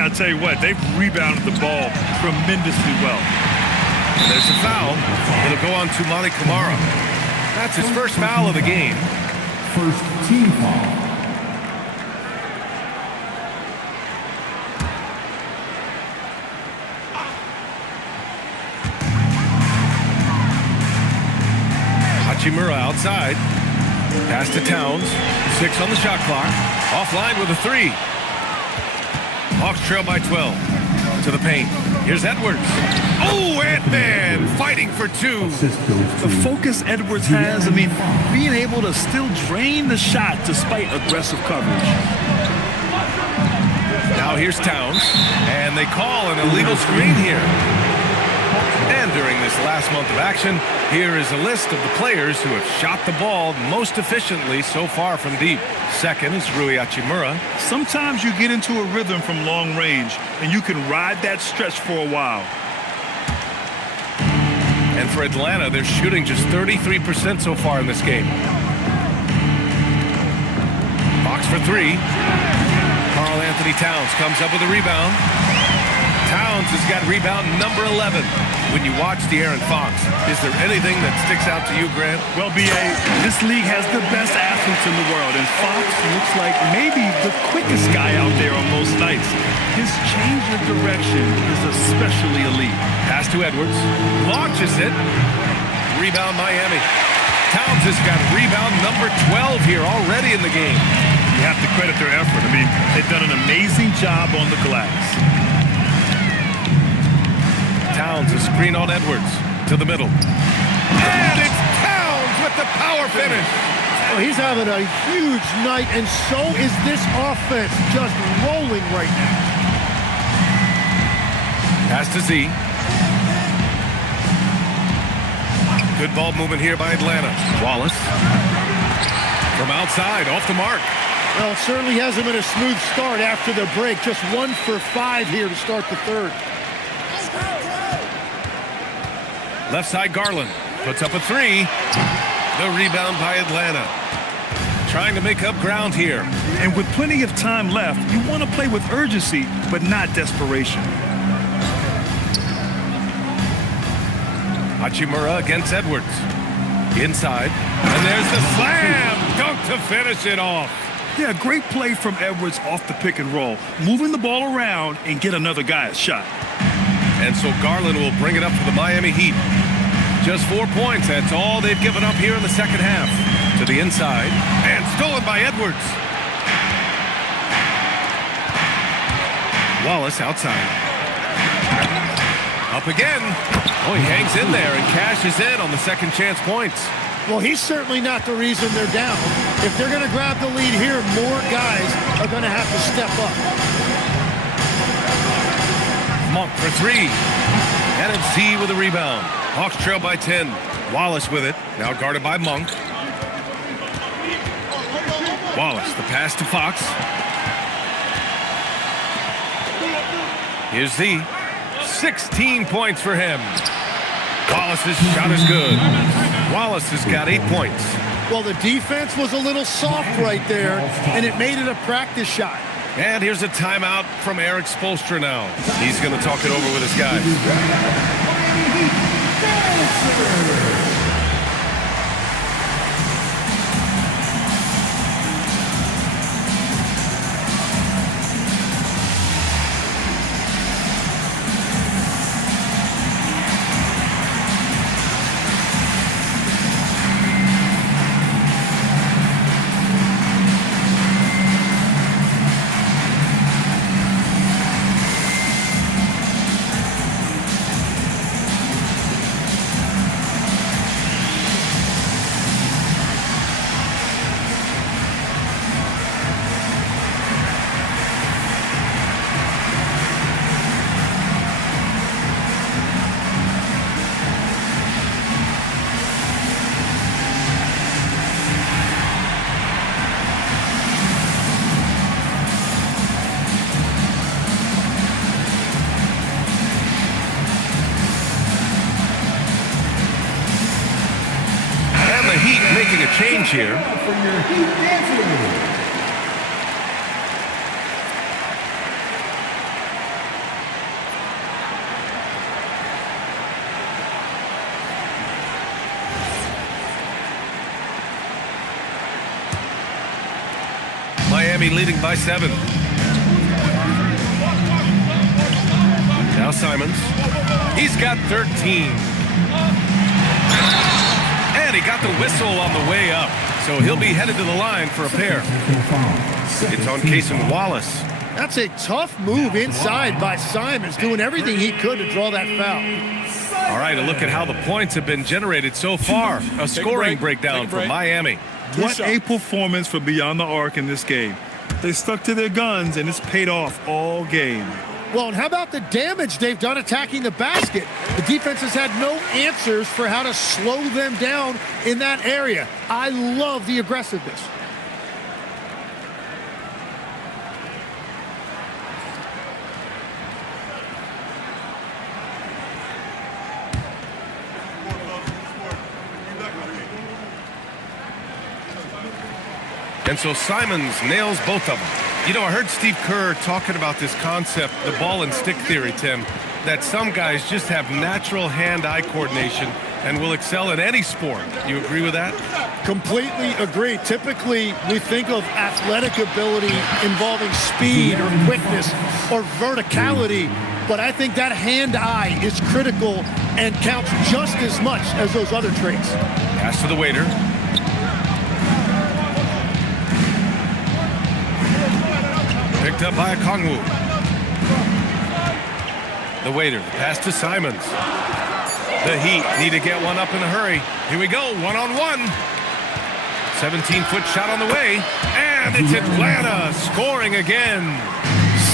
I'll tell you what, they've rebounded the ball tremendously well. And there's a foul. It'll go on to Monty Kamara. That's his first foul of the game. First team foul. Hachimura outside. Pass to Towns. 6 on the shot clock. Offline with a 3. Hawks trail by 12. To the paint. Here's Edwards. Oh, Ant-Man fighting for 2. The focus Edwards has, being able to still drain the shot despite aggressive coverage. Now here's Towns, and they call an illegal screen here. And during this last month of action, here is a list of the players who have shot the ball most efficiently so far from deep. Second is Rui Hachimura. Sometimes you get into a rhythm from long range, and you can ride that stretch for a while. And for Atlanta, they're shooting just 33% so far in this game. Box for 3. Karl Karl Anthony Towns comes up with a rebound. Towns has got rebound number 11. When you watch De'Aaron Fox, is there anything that sticks out to you, Grant? Well, B.A., this league has the best athletes in the world, and Fox looks like maybe the quickest guy out there on most nights. His change of direction is especially elite. Pass to Edwards. Launches it. Rebound Miami. Towns has got rebound number 12 here already in the game. You have to credit their effort. I mean, they've done an amazing job on the glass. Towns a screen on Edwards to the middle. And it's Towns with the power finish. Oh, he's having a huge night, and so is this offense, just rolling right now. Pass to Z. Good ball movement here by Atlanta. Wallace. From outside, off the mark. Well, it certainly hasn't been a smooth start after the break. Just 1 for 5 here to start the third. Left side, Garland puts up a 3. The rebound by Atlanta. Trying to make up ground here. And with plenty of time left, you want to play with urgency, but not desperation. Hachimura against Edwards. Inside. And there's the slam dunk to finish it off. Yeah, great play from Edwards off the pick and roll. Moving the ball around and get another guy a shot. And so Garland will bring it up for the Miami Heat. Just 4 points. That's all they've given up here in the second half. To the inside. And stolen by Edwards. Wallace outside. Up again. Oh, he hangs in there and cashes in on the second chance points. Well, he's certainly not the reason they're down. If they're going to grab the lead here, more guys are going to have to step up. Monk for 3. And it's Z with a rebound. Hawks trail by 10. Wallace with it. Now guarded by Monk. Wallace, the pass to Fox. Here's Z. 16 points for him. Wallace's shot is good. Wallace has got 8 points. Well, the defense was a little soft right there, and it made it a practice shot. And here's a timeout from Eric Spoelstra now. He's going to talk it over with his guys. Making a change here. Miami leading by 7. Now Simons. He's got 13. And he got the whistle on the way up. So he'll be headed to the line for a pair. It's on Cason Wallace. That's a tough move inside by Simons, doing everything he could to draw that foul. All right, a look at how the points have been generated so far. A scoring breakdown for Miami. What a performance for Beyond the Arc in this game. They stuck to their guns, and it's paid off all game. Well, and how about the damage they've done attacking the basket? The defense has had no answers for how to slow them down in that area. I love the aggressiveness. And so Simons nails both of them. You know, I heard Steve Kerr talking about this concept, the ball and stick theory, Tim, that some guys just have natural hand-eye coordination and will excel in any sport. You agree with that? Completely agree. Typically, we think of athletic ability involving speed or quickness or verticality, but I think that hand-eye is critical and counts just as much as those other traits. Pass to the waiter. Picked up by Okongwu. The waiter, the pass to Simons. The Heat need to get one up in a hurry. Here we go, one-on-one. 17-foot shot on the way, and it's Atlanta scoring again.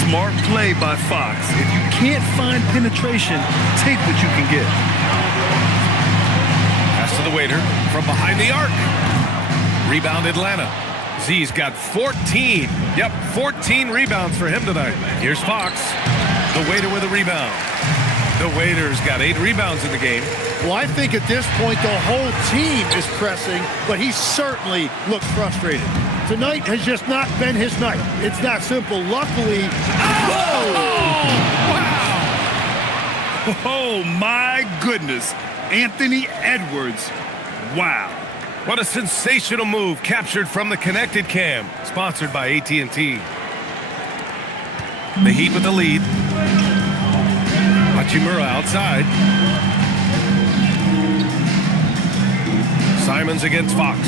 Smart play by Fox. If you can't find penetration, take what you can get. Pass to the waiter from behind the arc. Rebound Atlanta. Z's got 14. Yep, 14 rebounds for him tonight. Here's Fox. The waiter with a rebound. The waiter's got 8 rebounds in the game. Well, I think at this point the whole team is pressing, but he certainly looks frustrated. Tonight has just not been his night. It's that simple. Luckily, Oh, my goodness. Anthony Edwards. Wow. What a sensational move captured from the connected cam, sponsored by AT&T. The Heat with the lead. Hachimura outside. Simons against Fox.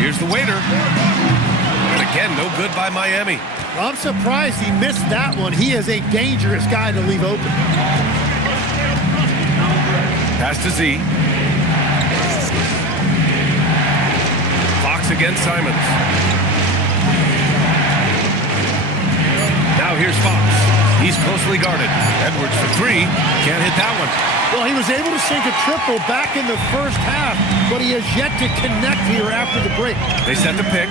Here's the waiter. And again, no good by Miami. I'm surprised he missed that one. He is a dangerous guy to leave open. Pass to Z. Fox against Simons. Now here's Fox. He's closely guarded. Edwards for 3. Can't hit that one. Well, he was able to sink a triple back in the first half, but he has yet to connect here after the break. They set the pick.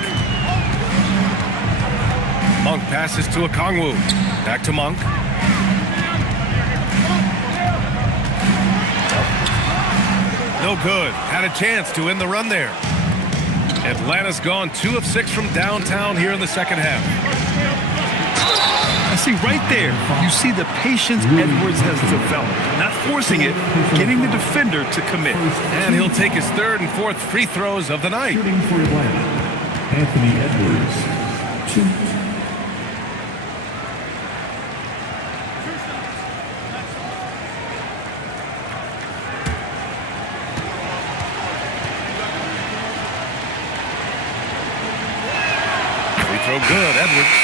Monk passes to Okongwu. Back to Monk. No good. Had a chance to end the run there. Atlanta's gone 2 of 6 from downtown here in the second half. I see right there, you see the patience Edwards has developed. Not forcing it, getting the defender to commit. And he'll take his 3rd and 4th free throws of the night. Shooting for Atlanta, Anthony Edwards, 2. Free throw good, Edwards.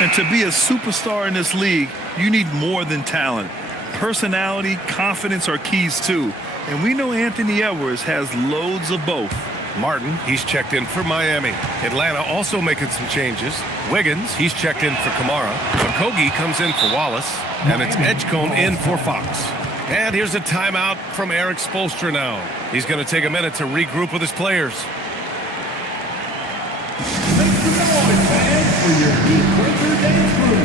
And to be a superstar in this league, you need more than talent. Personality, confidence are keys too. And we know Anthony Edwards has loads of both. Martin, he's checked in for Miami. Atlanta also making some changes. Wiggins, he's checked in for Kamara. Okogie comes in for Wallace. And it's Edgecombe in for Fox. And here's a timeout from Eric Spoelstra now. He's going to take a minute to regroup with his players. Make some noise, fans, for your Heat Breaker dance crew.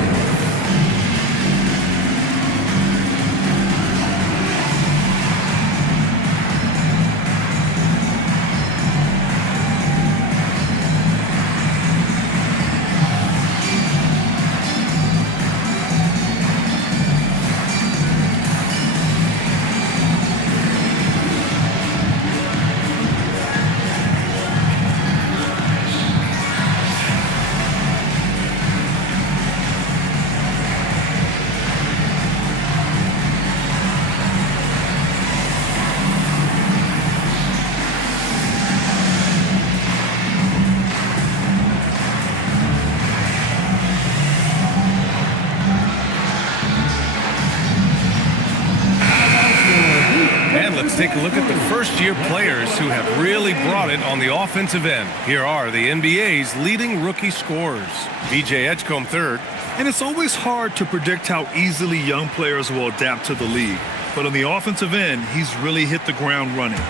Let's take a look at the first-year players who have really brought it on the offensive end. Here are the NBA's leading rookie scorers. VJ Edgecombe 3rd. And it's always hard to predict how easily young players will adapt to the league. But on the offensive end, he's really hit the ground running.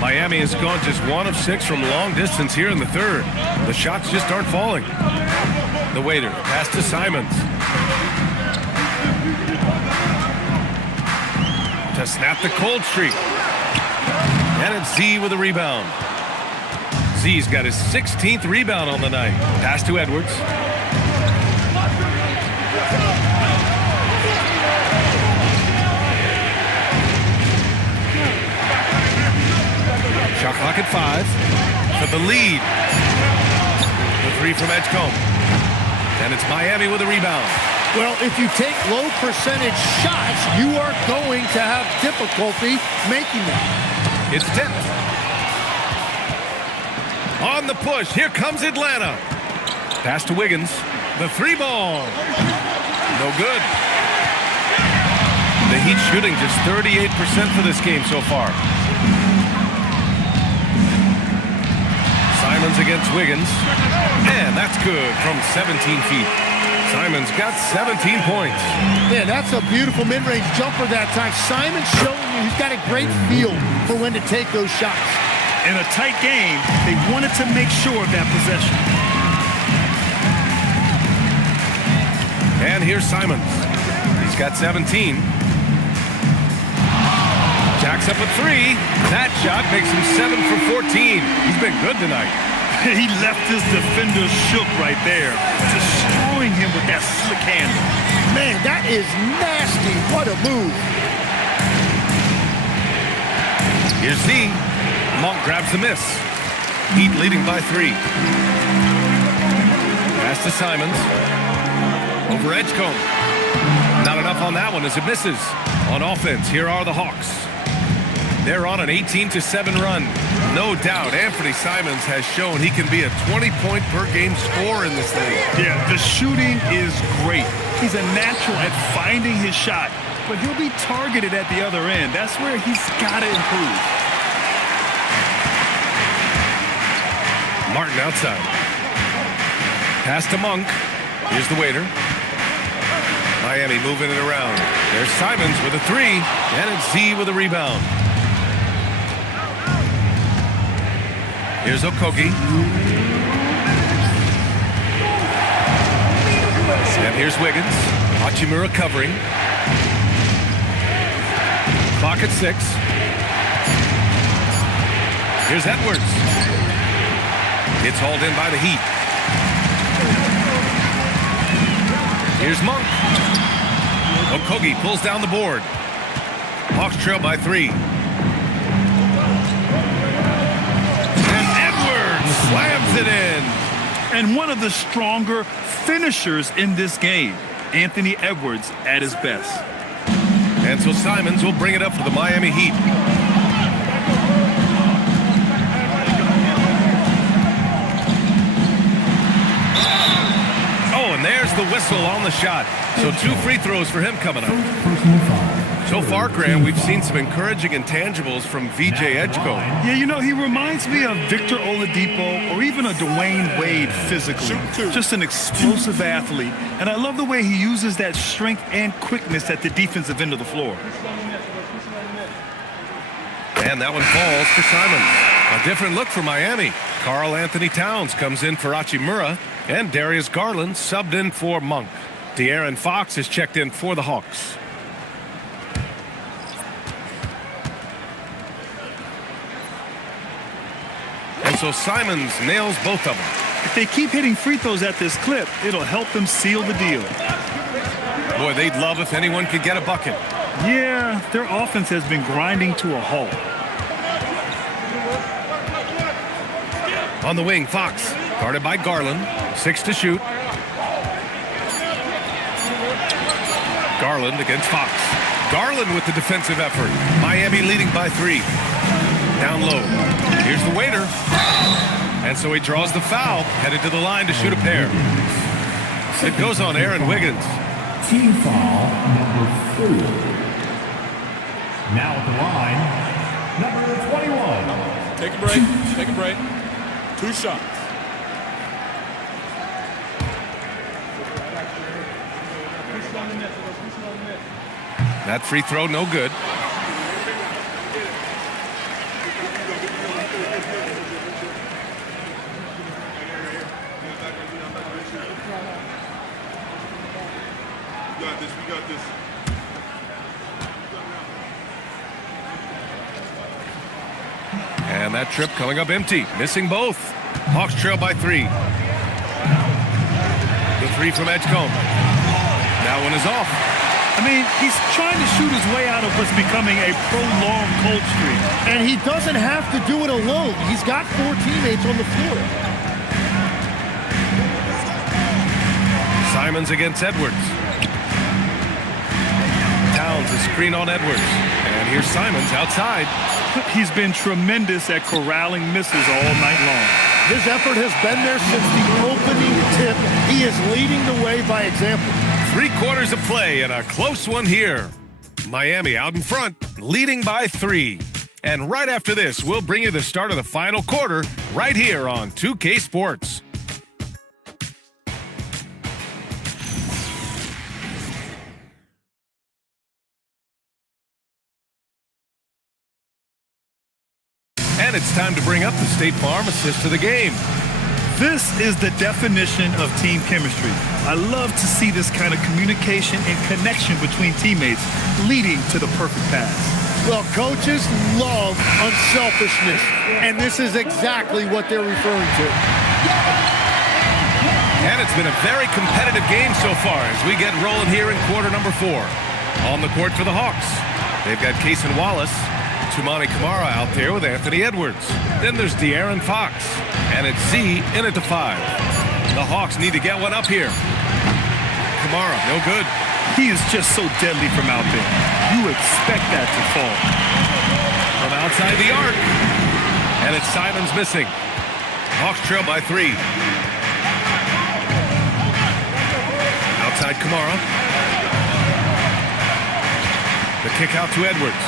Miami has gone just 1 of 6 from long distance here in the 3rd. The shots just aren't falling. The waiter, pass to Simons. To snap the cold streak. And it's Z with a rebound. Z Z's got his 16th rebound on the night. Pass to Edwards. Shot clock at 5 for the lead. The 3 from Edgecombe. And it's Miami with a rebound. Well, if you take low percentage shots, you are going to have difficulty making them. It's tipped. On the push, here comes Atlanta. Pass to Wiggins. The 3-ball. No good. The Heat shooting just 38% for this game so far. Simons against Wiggins. And that's good from 17 feet. Simons got 17 points. Yeah, that's a beautiful mid-range jumper that time. Simons showing you he's got a great feel for when to take those shots. In a tight game, they wanted to make sure of that possession. And here's Simons. He's got 17. Jacks up a 3. That shot makes him 7 for 14. He's been good tonight. He left his defender shook right there, destroying him with that slick handle. Man, that is nasty. What a move. Here's Z. Monk grabs the miss. Heat leading by 3. Pass to Simons. Over Edgecombe. Not enough on that one as it misses. On offense, here are the Hawks. They're on an 18-7 run. No doubt Anthony Simons has shown he can be a 20-point-per-game scorer in this league. Yeah, the shooting is great. He's a natural at finding his shot, but he'll be targeted at the other end. That's where he's got to improve. Martin outside. Pass to Monk. Here's the waiter. Miami moving it around. There's Simons with a 3, and it's Z with a rebound. Here's Okogie. And here's Wiggins. Hachimura covering. Clock at 6. Here's Edwards. It's hauled in by the Heat. Here's Monk. Okogie pulls down the board. Hawks trail by 3. Slams it in. And one of the stronger finishers in this game, Anthony Edwards at his best. And so Simons will bring it up for the Miami Heat. Oh, and there's the whistle on the shot. So 2 free throws for him coming up. So far, Graham, we've seen some encouraging intangibles from VJ Edgecombe. Yeah, you know, he reminds me of Victor Oladipo or even a Dwayne Wade physically. Just an explosive athlete. And I love the way he uses that strength and quickness at the defensive end of the floor. And that one falls for Simons. A different look for Miami. Karl Anthony Towns comes in for Hachimura, and Darius Garland subbed in for Monk. De'Aaron Fox is checked in for the Hawks. And so Simons nails both of them. If they keep hitting free throws at this clip, it'll help them seal the deal. Boy, they'd love if anyone could get a bucket. Yeah, their offense has been grinding to a halt. On the wing, Fox, guarded by Garland. 6 to shoot. Garland against Fox. Garland with the defensive effort. Miami leading by 3. Down low. Here's the waiter. And so he draws the foul, headed to the line to shoot a pair. It goes on Aaron Wiggins. Team foul number 4. Now at the line, number 21. Take a break. Take a break. 2 shots. That free throw, no good. We got this. And that trip coming up empty, missing both. Hawks trail by 3. The 3 from Edgecombe. That one is off. I mean, he's trying to shoot his way out of what's becoming a prolonged cold streak. And he doesn't have to do it alone. He's got 4 teammates on the floor. Simons against Edwards. Towns a screen on Edwards. And here's Simons outside. He's been tremendous at corralling misses all night long. His effort has been there since the opening tip. He is leading the way by example. 3 quarters of play and a close one here. Miami out in front, leading by 3. And right after this, we'll bring you the start of the final quarter right here on 2K Sports. And it's time to bring up the State Farm assist of the game. This is the definition of team chemistry. I love to see this kind of communication and connection between teammates leading to the perfect pass. Well, coaches love unselfishness, and this is exactly what they're referring to. And it's been a very competitive game so far as we get rolling here in quarter number 4. On the court for the Hawks, they've got Cason Wallace, Tumani Kamara out there with Anthony Edwards. Then there's De'Aaron Fox. And it's Z in at the 5. The Hawks need to get one up here. Kamara, no good. He is just so deadly from out there. You expect that to fall. From outside the arc. And it's Simons missing. Hawks trail by 3. Outside Kamara. The kick out to Edwards.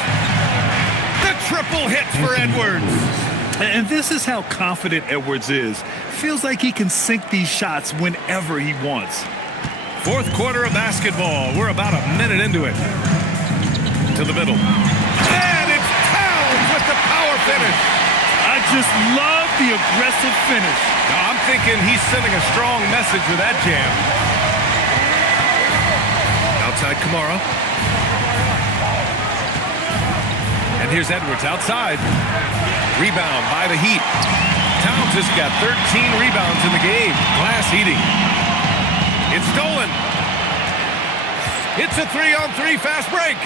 The triple hit for Edwards. And this is how confident Edwards is. Feels like he can sink these shots whenever he wants. 4th quarter of basketball. We're about a minute into it. To the middle. And it's Towns with the power finish. I just love the aggressive finish. Now, I'm thinking he's sending a strong message with that jam. Outside Kamara. And here's Edwards outside. Rebound by the Heat. Towns has got 13 rebounds in the game. Glass eating. It's stolen. It's a 3-on-3 fast break.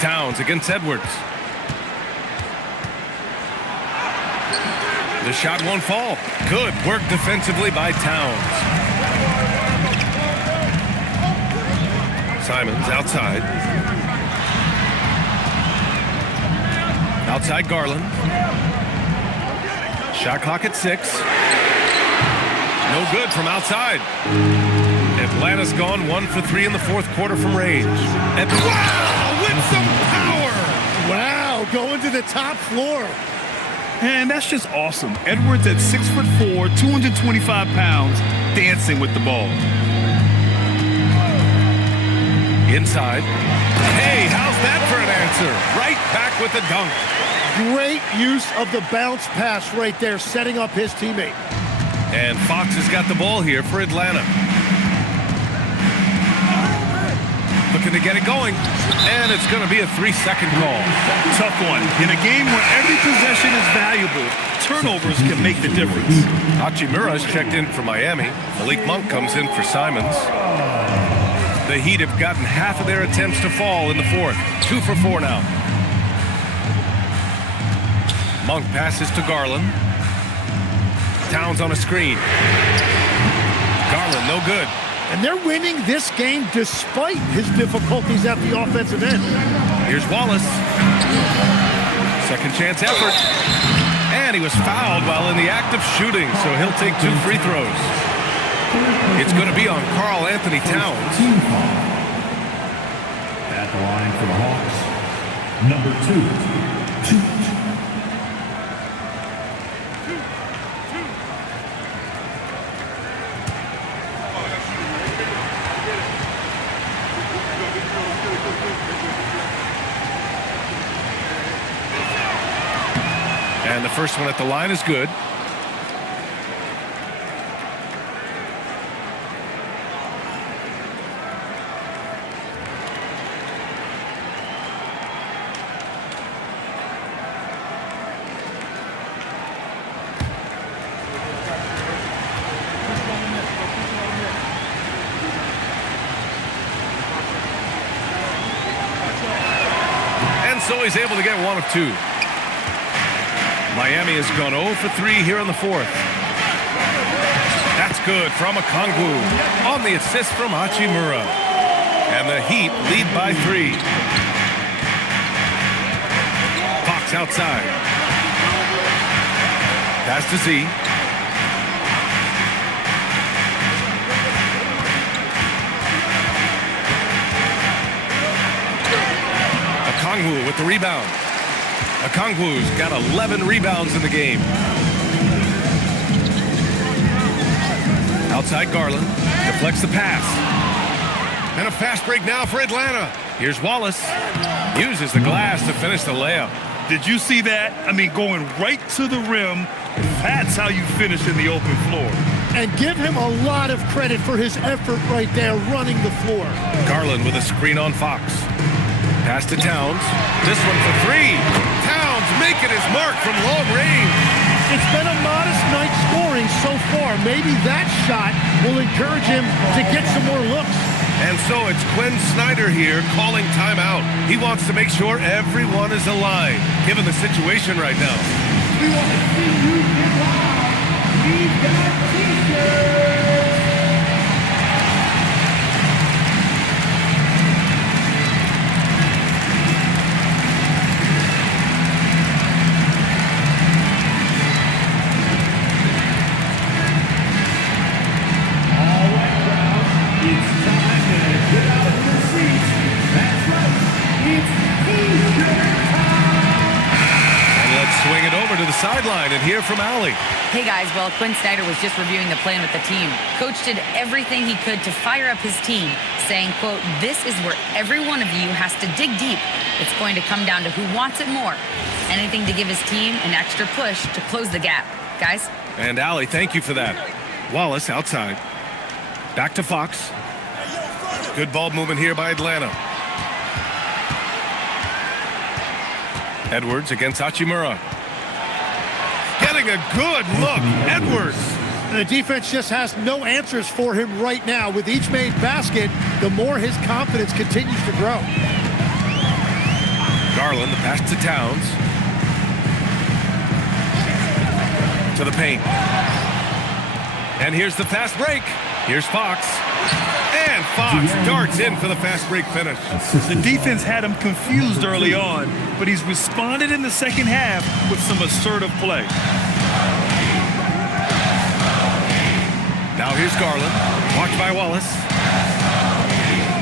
Towns against Edwards. The shot won't fall. Good work defensively by Towns. Simons outside. Outside Garland. Shot clock at 6. No good from outside. Atlanta's gone 1 for 3 in the 4th quarter from range. And wow, with some power. Wow, going to the top floor. And that's just awesome. Edwards at 6'4", 225 pounds, dancing with the ball. Inside. Hey, how's that for an answer? Right back with the dunk. Great use of the bounce pass right there, setting up his teammate. And Fox has got the ball here for Atlanta. Looking to get it going. And it's going to be a 3-second call. Tough one. In a game where every possession is valuable, turnovers can make the difference. Hachimura's checked in for Miami. Malik Monk comes in for Simons. The Heat have gotten half of their attempts to fall in the 4th. 2 for 4 now. Monk passes to Garland. Towns on a screen. Garland, no good. And they're winning this game despite his difficulties at the offensive end. Here's Wallace. Second chance effort. And he was fouled while in the act of shooting, so he'll take 2 free throws. It's going to be on Karl Anthony Towns. At the line for the Hawks, number 2. And the first one at the line is good. so he's able to get one of two. Miami has gone 0 for 3 here in the fourth. That's good from Okongwu on the assist from Hachimura. And the Heat lead by 3. Fox outside. Pass to Z. Okongwu with the rebound. Okongwu's got 11 rebounds in the game. Outside Garland. Deflects the pass. And a fast break now for Atlanta. Here's Wallace. Uses the glass to finish the layup. Did you see that? I mean, going right to the rim. That's how you finish in the open floor. And give him a lot of credit for his effort right there running the floor. Garland with a screen on Fox. Pass to Towns. This one for 3. Towns making his mark from long range. It's been a modest night scoring so far. Maybe that shot will encourage him to get some more looks. And so it's Quinn Snyder here calling timeout. He wants to make sure everyone is aligned, given the situation right now. We want to see you get live. We've got t-shirts. Swing it over to the sideline and hear from Allie. Hey guys, well, Quinn Snyder was just reviewing the plan with the team. Coach did everything he could to fire up his team, saying, quote, "This is where every one of you has to dig deep. It's going to come down to who wants it more. Anything to give his team an extra push to close the gap." Guys? And Allie, thank you for that. Wallace outside. Back to Fox. Good ball movement here by Atlanta. Edwards against Hachimura. Getting a good look. Edwards. The defense just has no answers for him right now. With each made basket, the more his confidence continues to grow. Garland, the pass to Towns. To the paint. And here's the fast break. Here's Fox. And Fox darts in for the fast break finish. The defense had him confused early on, but he's responded in the second half with some assertive play. Now here's Garland. Watched by Wallace.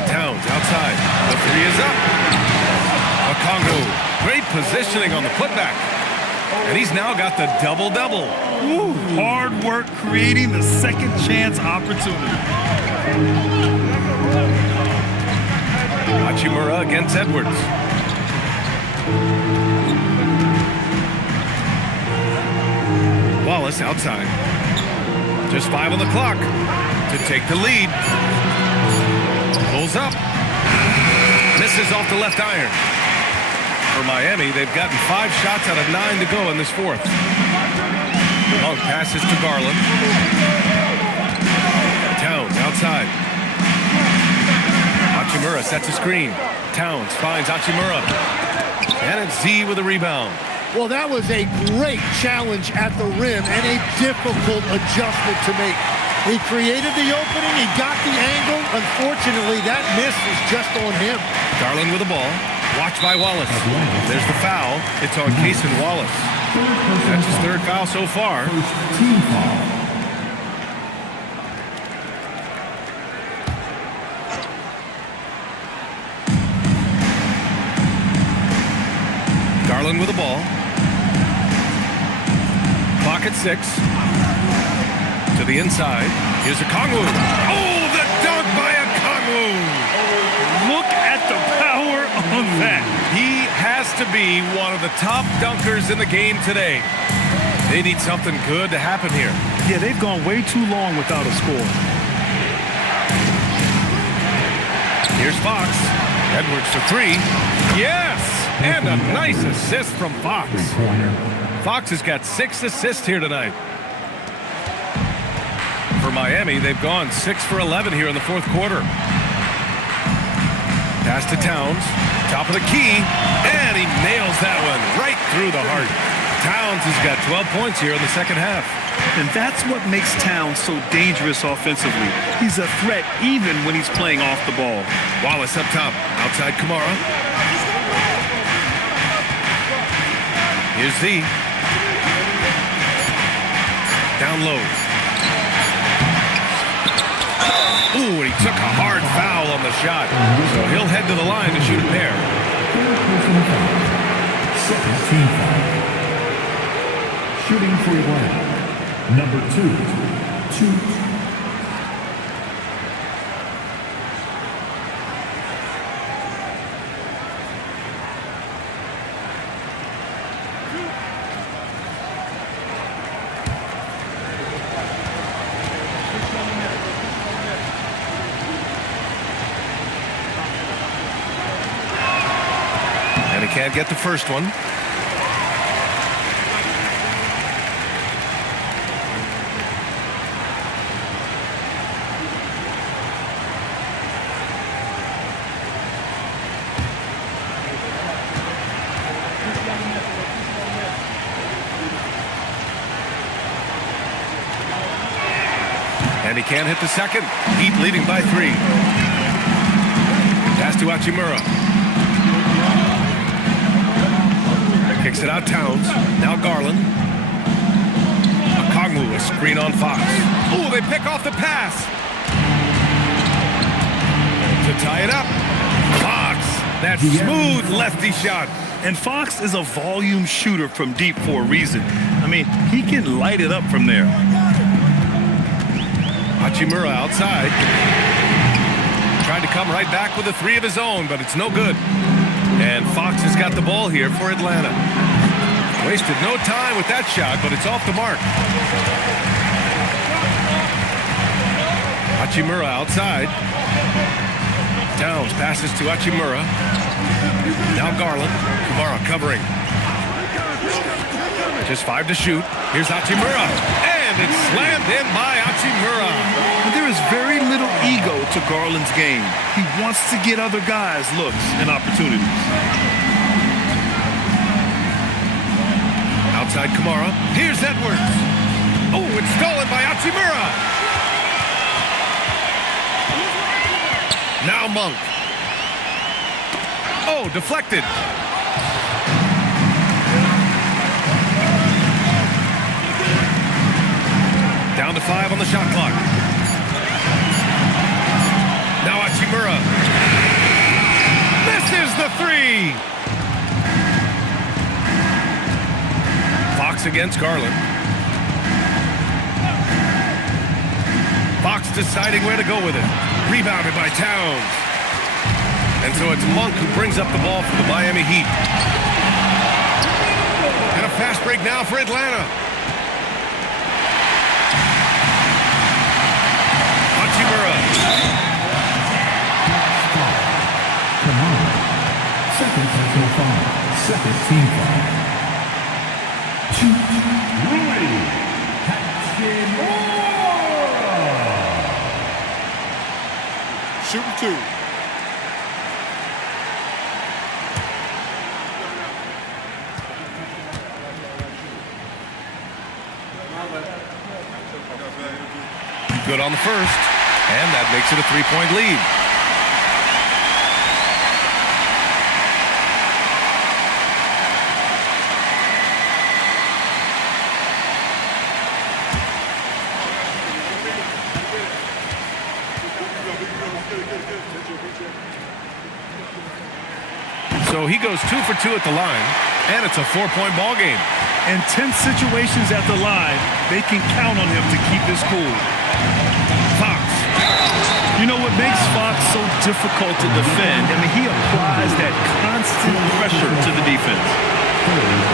Towns outside. The 3 is up. Okongwu. Great positioning on the putback. And he's now got the double-double. Hard work creating the second chance opportunity. Hachimura against Edwards. Wallace outside. Just 5 on the clock to take the lead. Pulls up. Misses off the left iron. For Miami, they've gotten 5 shots out of 9 to go in this fourth. Long passes to Garland. Towns outside. Hachimura sets a screen. Towns finds Hachimura. And it's Z with a rebound. Well, that was a great challenge at the rim and a difficult adjustment to make. He created the opening, he got the angle. Unfortunately, that miss is just on him. Garland with the ball. Watched by Wallace. There's the foul. It's on Cason Wallace. That's his 3rd foul so far. Team foul. Garland with the ball. Clock at 6. To the inside. Here's Okongwu. Oh, the dunk by Okongwu. Look at the power on that. He has to be one of the top dunkers in the game today. They need something good to happen here. Yeah, they've gone way too long without a score. Here's Fox. Edwards for 3. Yes! And a nice assist from Fox. Fox has got 6 assists here tonight. For Miami, they've gone 6 for 11 here in the fourth quarter. Pass to Towns. Top of the key. And he nails that one right through the heart. Towns has got 12 points here in the second half. And that's what makes Towns so dangerous offensively. He's a threat even when he's playing off the ball. Wallace up top. Outside Kamara. Here's Z. Down low. Ooh, and he took a hard foul on the shot. So he'll head to the line to shoot a pair. Second team foul. Shooting for Atlanta. Number 2. And he can't get the first one. And he can't hit the second. Heat leading by 3. Pass to Hachimura. Kicks it out Towns. Now Garland. Okongwu, a screen on Fox. Ooh, they pick off the pass. To tie it up. Fox. That smooth lefty shot. And Fox is a volume shooter from deep for a reason. I mean, he can light it up from there. Hachimura outside. Tried to come right back with a 3 of his own, but it's no good. And Fox has got the ball here for Atlanta. Wasted no time with that shot, but it's off the mark. Hachimura outside. Towns passes to Hachimura. Now Garland. Kamara covering. Just 5 to shoot. Here's Hachimura. And it's slammed in by Hachimura. There is very little ego to Garland's game. He wants to get other guys looks and opportunities. Outside Kamara. Here's Edwards. Oh, it's stolen by Hachimura. Now Monk. Oh, deflected. Down to 5 on the shot clock. Now Hachimura. This is the 3. Fox against Garland. Fox deciding where to go with it. Rebounded by Towns. And so it's Monk who brings up the ball for the Miami Heat. And a fast break now for Atlanta. Hachimura. Come on. Second personal foul. Second team foul. Shooting 2. Good on the first, and that makes it a 3-point lead. So he goes 2 for 2 at the line, and it's a 4-point ball game. In tense situations at the line, they can count on him to keep his cool. Fox. You know what makes Fox so difficult to defend? I mean, he applies that constant pressure to the defense.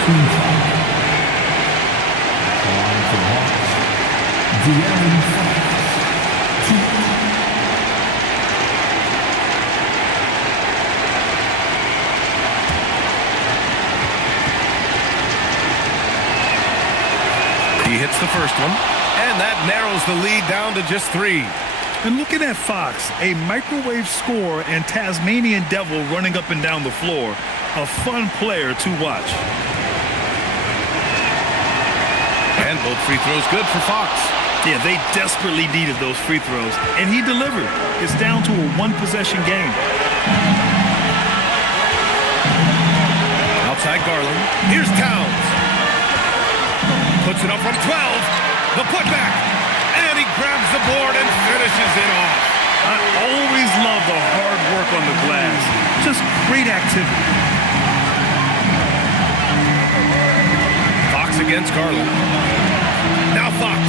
Team foul. Line for Hawks. De'Aaron Fox. 2. He hits the first one, and that narrows the lead down to just 3. And looking at Fox, a microwave scorer and Tasmanian devil running up and down the floor. A fun player to watch. And both free throws good for Fox. Yeah, they desperately needed those free throws, and he delivered. It's down to a one-possession game. Outside Garland. Here's Towns. Puts it up from 12. The putback. And he grabs the board and finishes it off. I always love the hard work on the glass. Just great activity. Fox against Garland. Now Fox.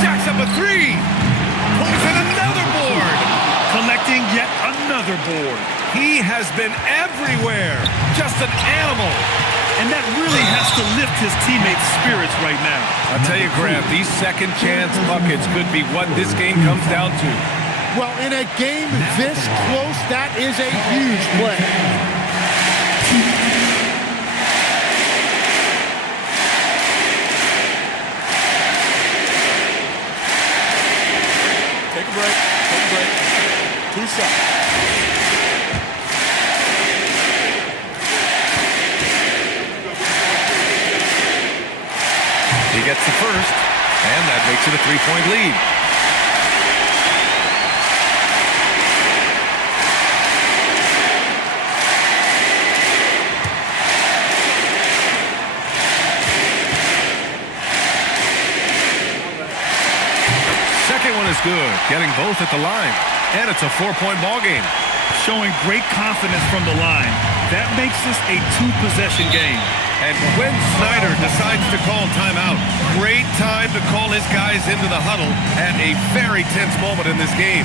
Jacks up a three. Pulls in another board. Collecting yet another board. He has been everywhere. Just an animal. And that really has to lift his teammates' spirits right now. I'll tell you, Graham, these second chance buckets could be what this game comes down to. Well, in a game this close, that is a huge play. Take a break. Take a break. 2 shots. He gets the first, and that makes it a 3-point lead. Second one is good, getting both at the line. And it's a 4-point ball game. Showing great confidence from the line. That makes this a 2-possession game. And when Snyder decides to call timeout, great time to call his guys into the huddle at a very tense moment in this game.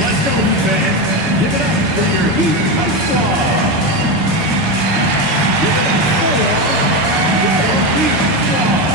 Let's go, fans. Give it up for your Heat High Star. Give it up for your Heat Star.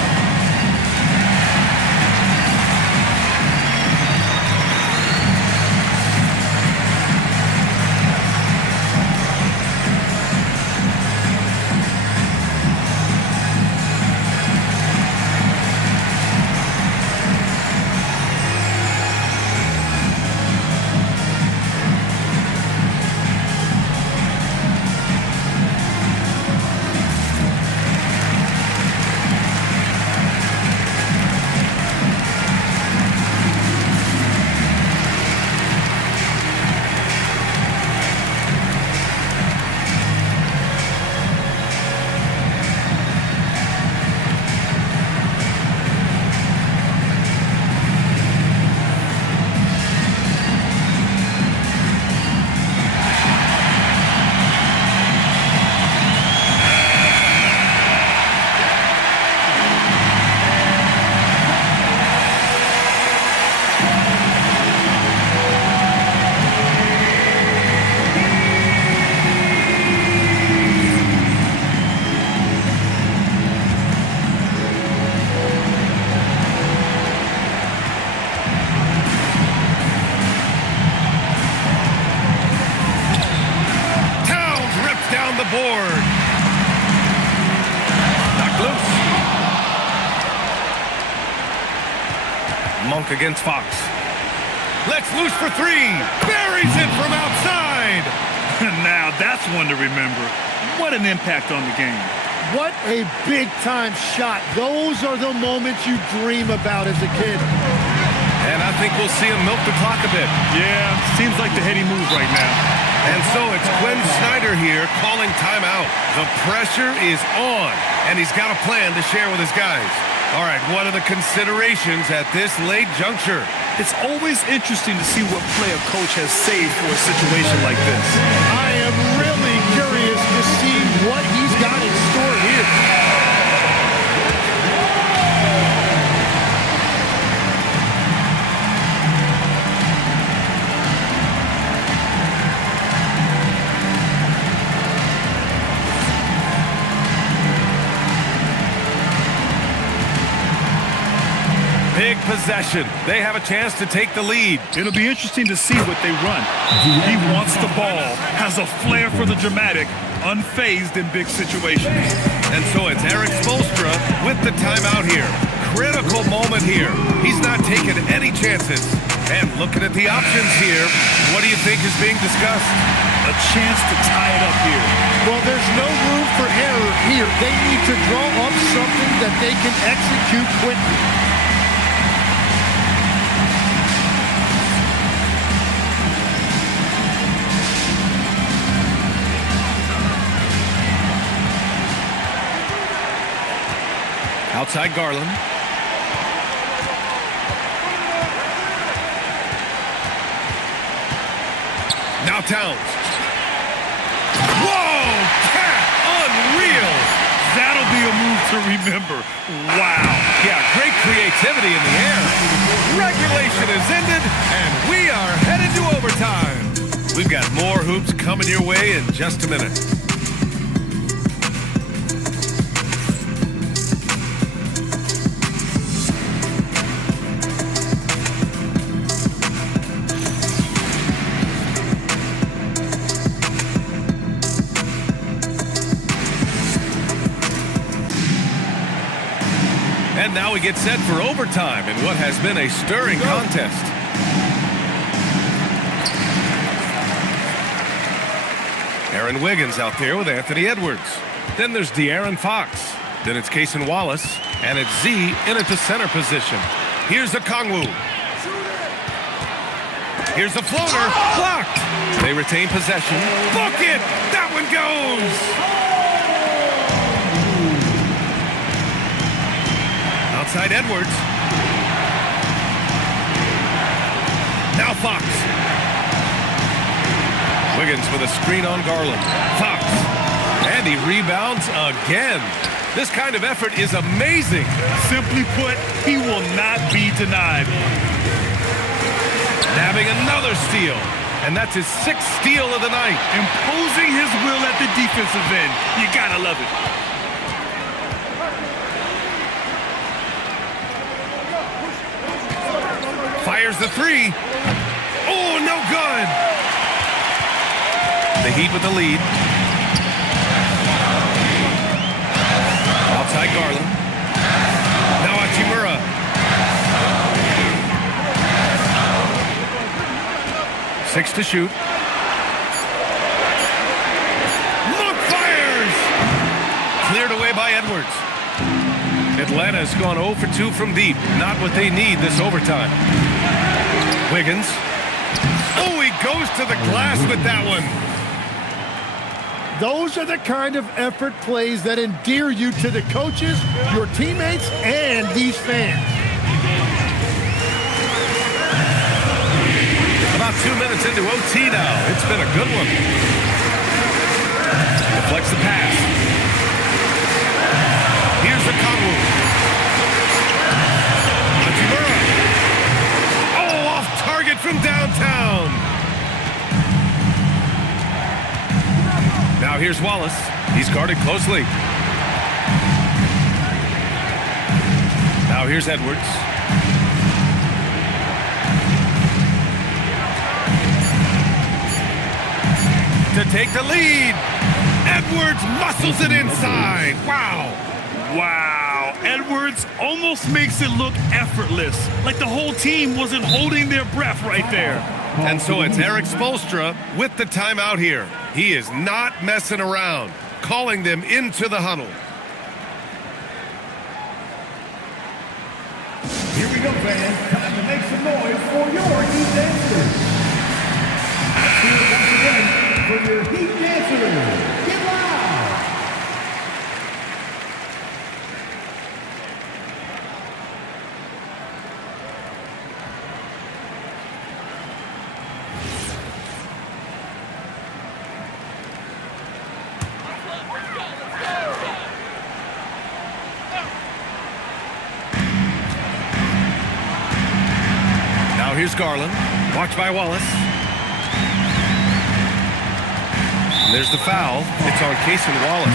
board. Knocked loose. Monk against Fox. Let's loose for three. Buries it from outside. Now that's one to remember. What an impact on the game. What a big-time shot. Those are the moments you dream about as a kid. And I think we'll see him milk the clock a bit. Yeah, seems like the heady move right now. And so it's Quinn Snyder here calling timeout. The pressure is on, and he's got a plan to share with his guys. All right, what are the considerations at this late juncture? It's always interesting to see what play a coach has saved for a situation like this. I am really curious to see what he's got in store here. Big possession. They have a chance to take the lead. It'll be interesting to see what they run. He wants the ball, has a flair for the dramatic, unfazed in big situations. And so it's Eric Spoelstra with the timeout here. Critical moment here. He's not taking any chances. And looking at the options here, what do you think is being discussed? A chance to tie it up here. Well, there's no room for error here. They need to draw up something that they can execute quickly. Outside Garland. Now Towns. Whoa! Cat! Unreal! That'll be a move to remember. Wow. Yeah, great creativity in the air. Regulation is ended, and we are headed to overtime. We've got more hoops coming your way in just a minute. And now we get set for overtime in what has been a stirring contest. Aaron Wiggins out there with Anthony Edwards. Then there's De'Aaron Fox. Then it's Cason Wallace. And it's Z in at the center position. Here's Okongwu. Here's the floater. Blocked. They retain possession. Book it. That one goes. Outside Edwards. Now Fox. Wiggins with a screen on Garland. Fox. And he rebounds again. This kind of effort is amazing. Simply put, he will not be denied. Nabbing another steal. And that's his 6th steal of the night. Imposing his will at the defensive end. You gotta love it. Fires the three. Oh, no good. The Heat with the lead. Outside Garland. Now Hachimura. Six to shoot. Monk fires! Cleared away by Edwards. Atlanta has gone 0 for 2 from deep. Not what they need this overtime. Wiggins. Oh, he goes to the glass with that one. Those are the kind of effort plays that endear you to the coaches, your teammates, and these fans. About 2 minutes into OT now. It's been a good one. Deflects the pass. Here's the Okongwu. Hachimura. Oh, off target from downtown. Now here's Wallace. He's guarded closely. Now here's Edwards. To take the lead. Edwards muscles it inside. Wow. Wow. Edwards almost makes it look effortless, like the whole team wasn't holding their breath right there. And so it's Eric Spoelstra with the timeout here. He is not messing around, calling them into the huddle. Here we go, fans. Time to make some noise for your Heat dancers. Let's hear it once again for your Heat dancers. Get loud! Now here's Garland. Watched by Wallace. There's the foul. It's on Cason Wallace.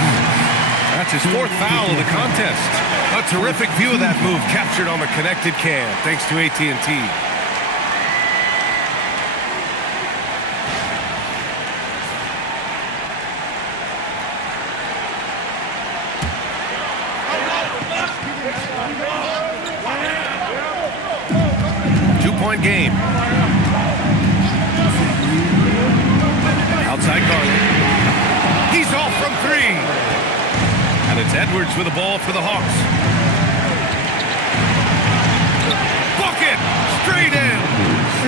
That's his 4th foul of the contest. A terrific view of that move captured on the connected cam, thanks to AT&T. Two-point game. Outside Garland. He's off from three. And it's Edwards with the ball for the Hawks. Bucket! Straight in!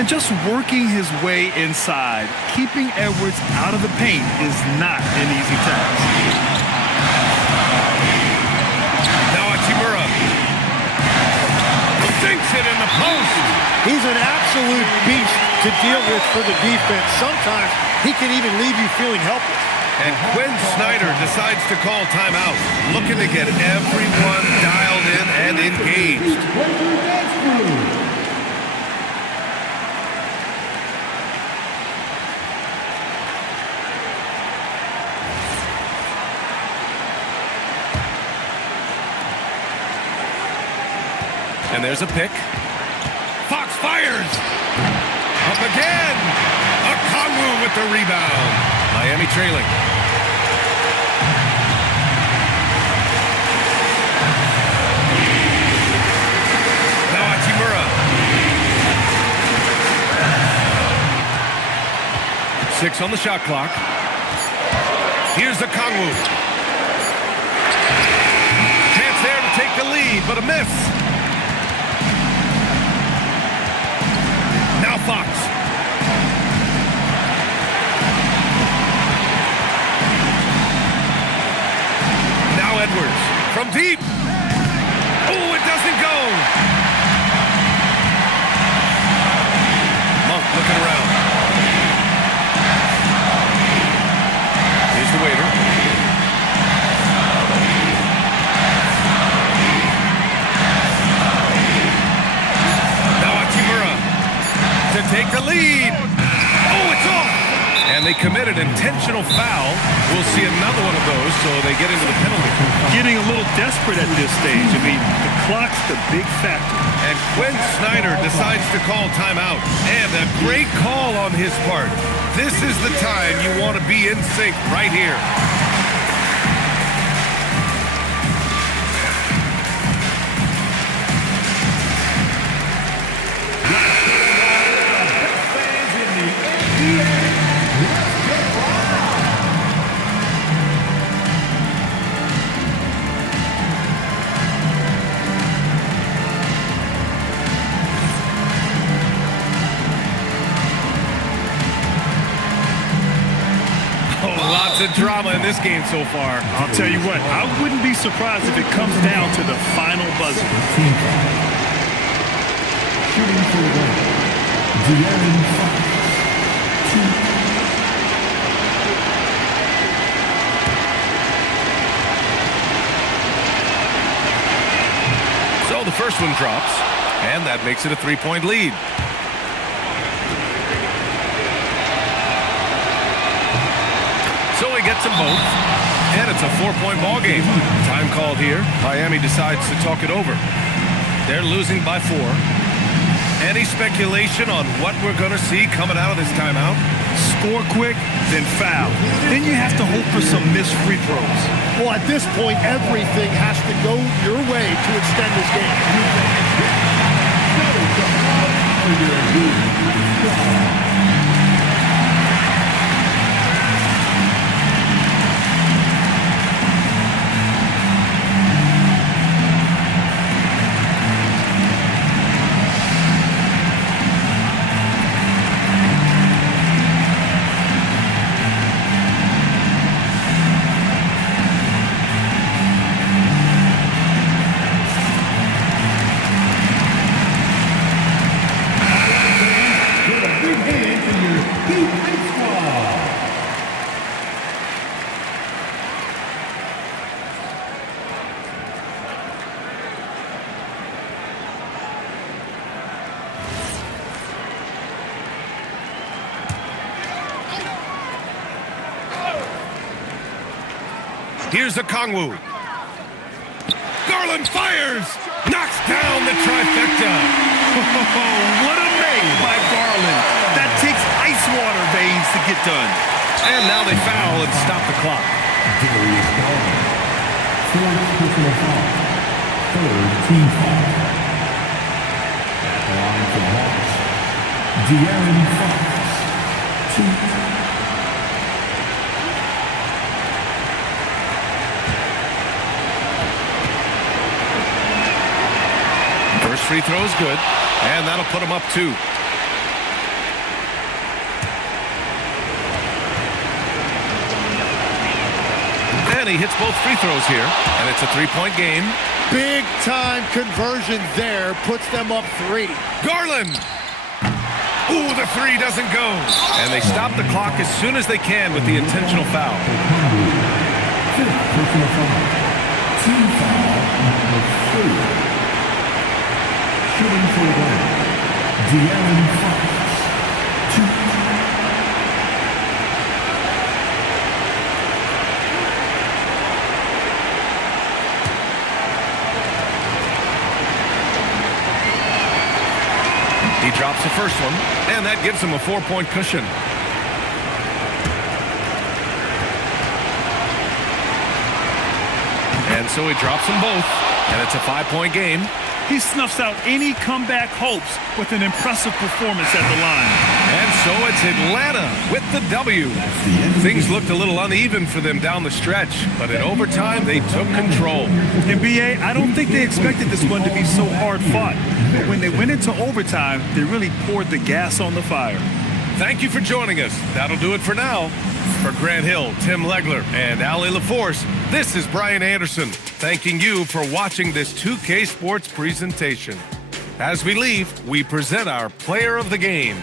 And just working his way inside, keeping Edwards out of the paint is not an easy task. Now Hachimura. Sinks it in the post. He's an absolute beast to deal with for the defense. Sometimes he can even leave you feeling helpless. And Quinn Snyder decides to call timeout, looking to get everyone dialed in and engaged. And there's a pick. Fox fires. Up again. Okongwu with the rebound. Miami trailing. Now Hachimura. 6 on the shot clock. Here's Okongwu. Chance there to take the lead, but a miss. Now Fox. Now Edwards from deep. Oh, it doesn't go. Monk looking around. Here's the waiter. Now Hachimura to take the lead. Oh, it's off. And they committed intentional foul. We'll see another one of those, so they get into the penalty. Getting a little desperate at this stage. I mean, the clock's the big factor. And Quinn Snyder decides to call timeout. And a great call on his part. This is the time you want to be in sync right here. Lots of drama in this game so far. I'll tell you what, I wouldn't be surprised if it comes down to the final buzzer. Shooting for one. De'Aaron Fox. 2. So the first one drops, and that makes it a 3-point lead. So he gets them both, and it's a 4-point ball game. Time called here. Miami decides to talk it over. They're losing by 4. Any speculation on what we're going to see coming out of this timeout? Score quick, then foul. Then you have to hope for some missed free throws. Well, at this point, everything has to go your way to extend this game. Here's Okongwu. Garland Garland fires! Knocks down the trifecta. What a make by Garland. That takes ice water veins to get done. And now they foul and stop the clock. Darius Garland. Fourth personal foul. Third team foul. At the line for Hawks, De'Aaron Fox. 2. First free throw is good, and that'll put him up 2. And he hits both free throws here, and it's a 3-point game. Big time conversion there, puts them up 3. Garland! Ooh, the 3 doesn't go. And they stop the clock as soon as they can with the intentional foul. Fifth personal foul. Team foul number 4. Shooting for the win, De'Aaron Fox. 2. He drops the first one, and that gives him a 4-point cushion. And so he drops them both, and it's a 5-point game. He snuffs out any comeback hopes with an impressive performance at the line. And so it's Atlanta with the W. Things looked a little uneven for them down the stretch, but in overtime they took control. NBA, I don't think they expected this one to be so hard fought. But when they went into overtime, they really poured the gas on the fire. Thank you for joining us. That'll do it for now. For Grant Hill, Tim Legler, and Ali LaForce, this is Brian Anderson, thanking you for watching this 2K Sports presentation. As we leave, we present our player of the game.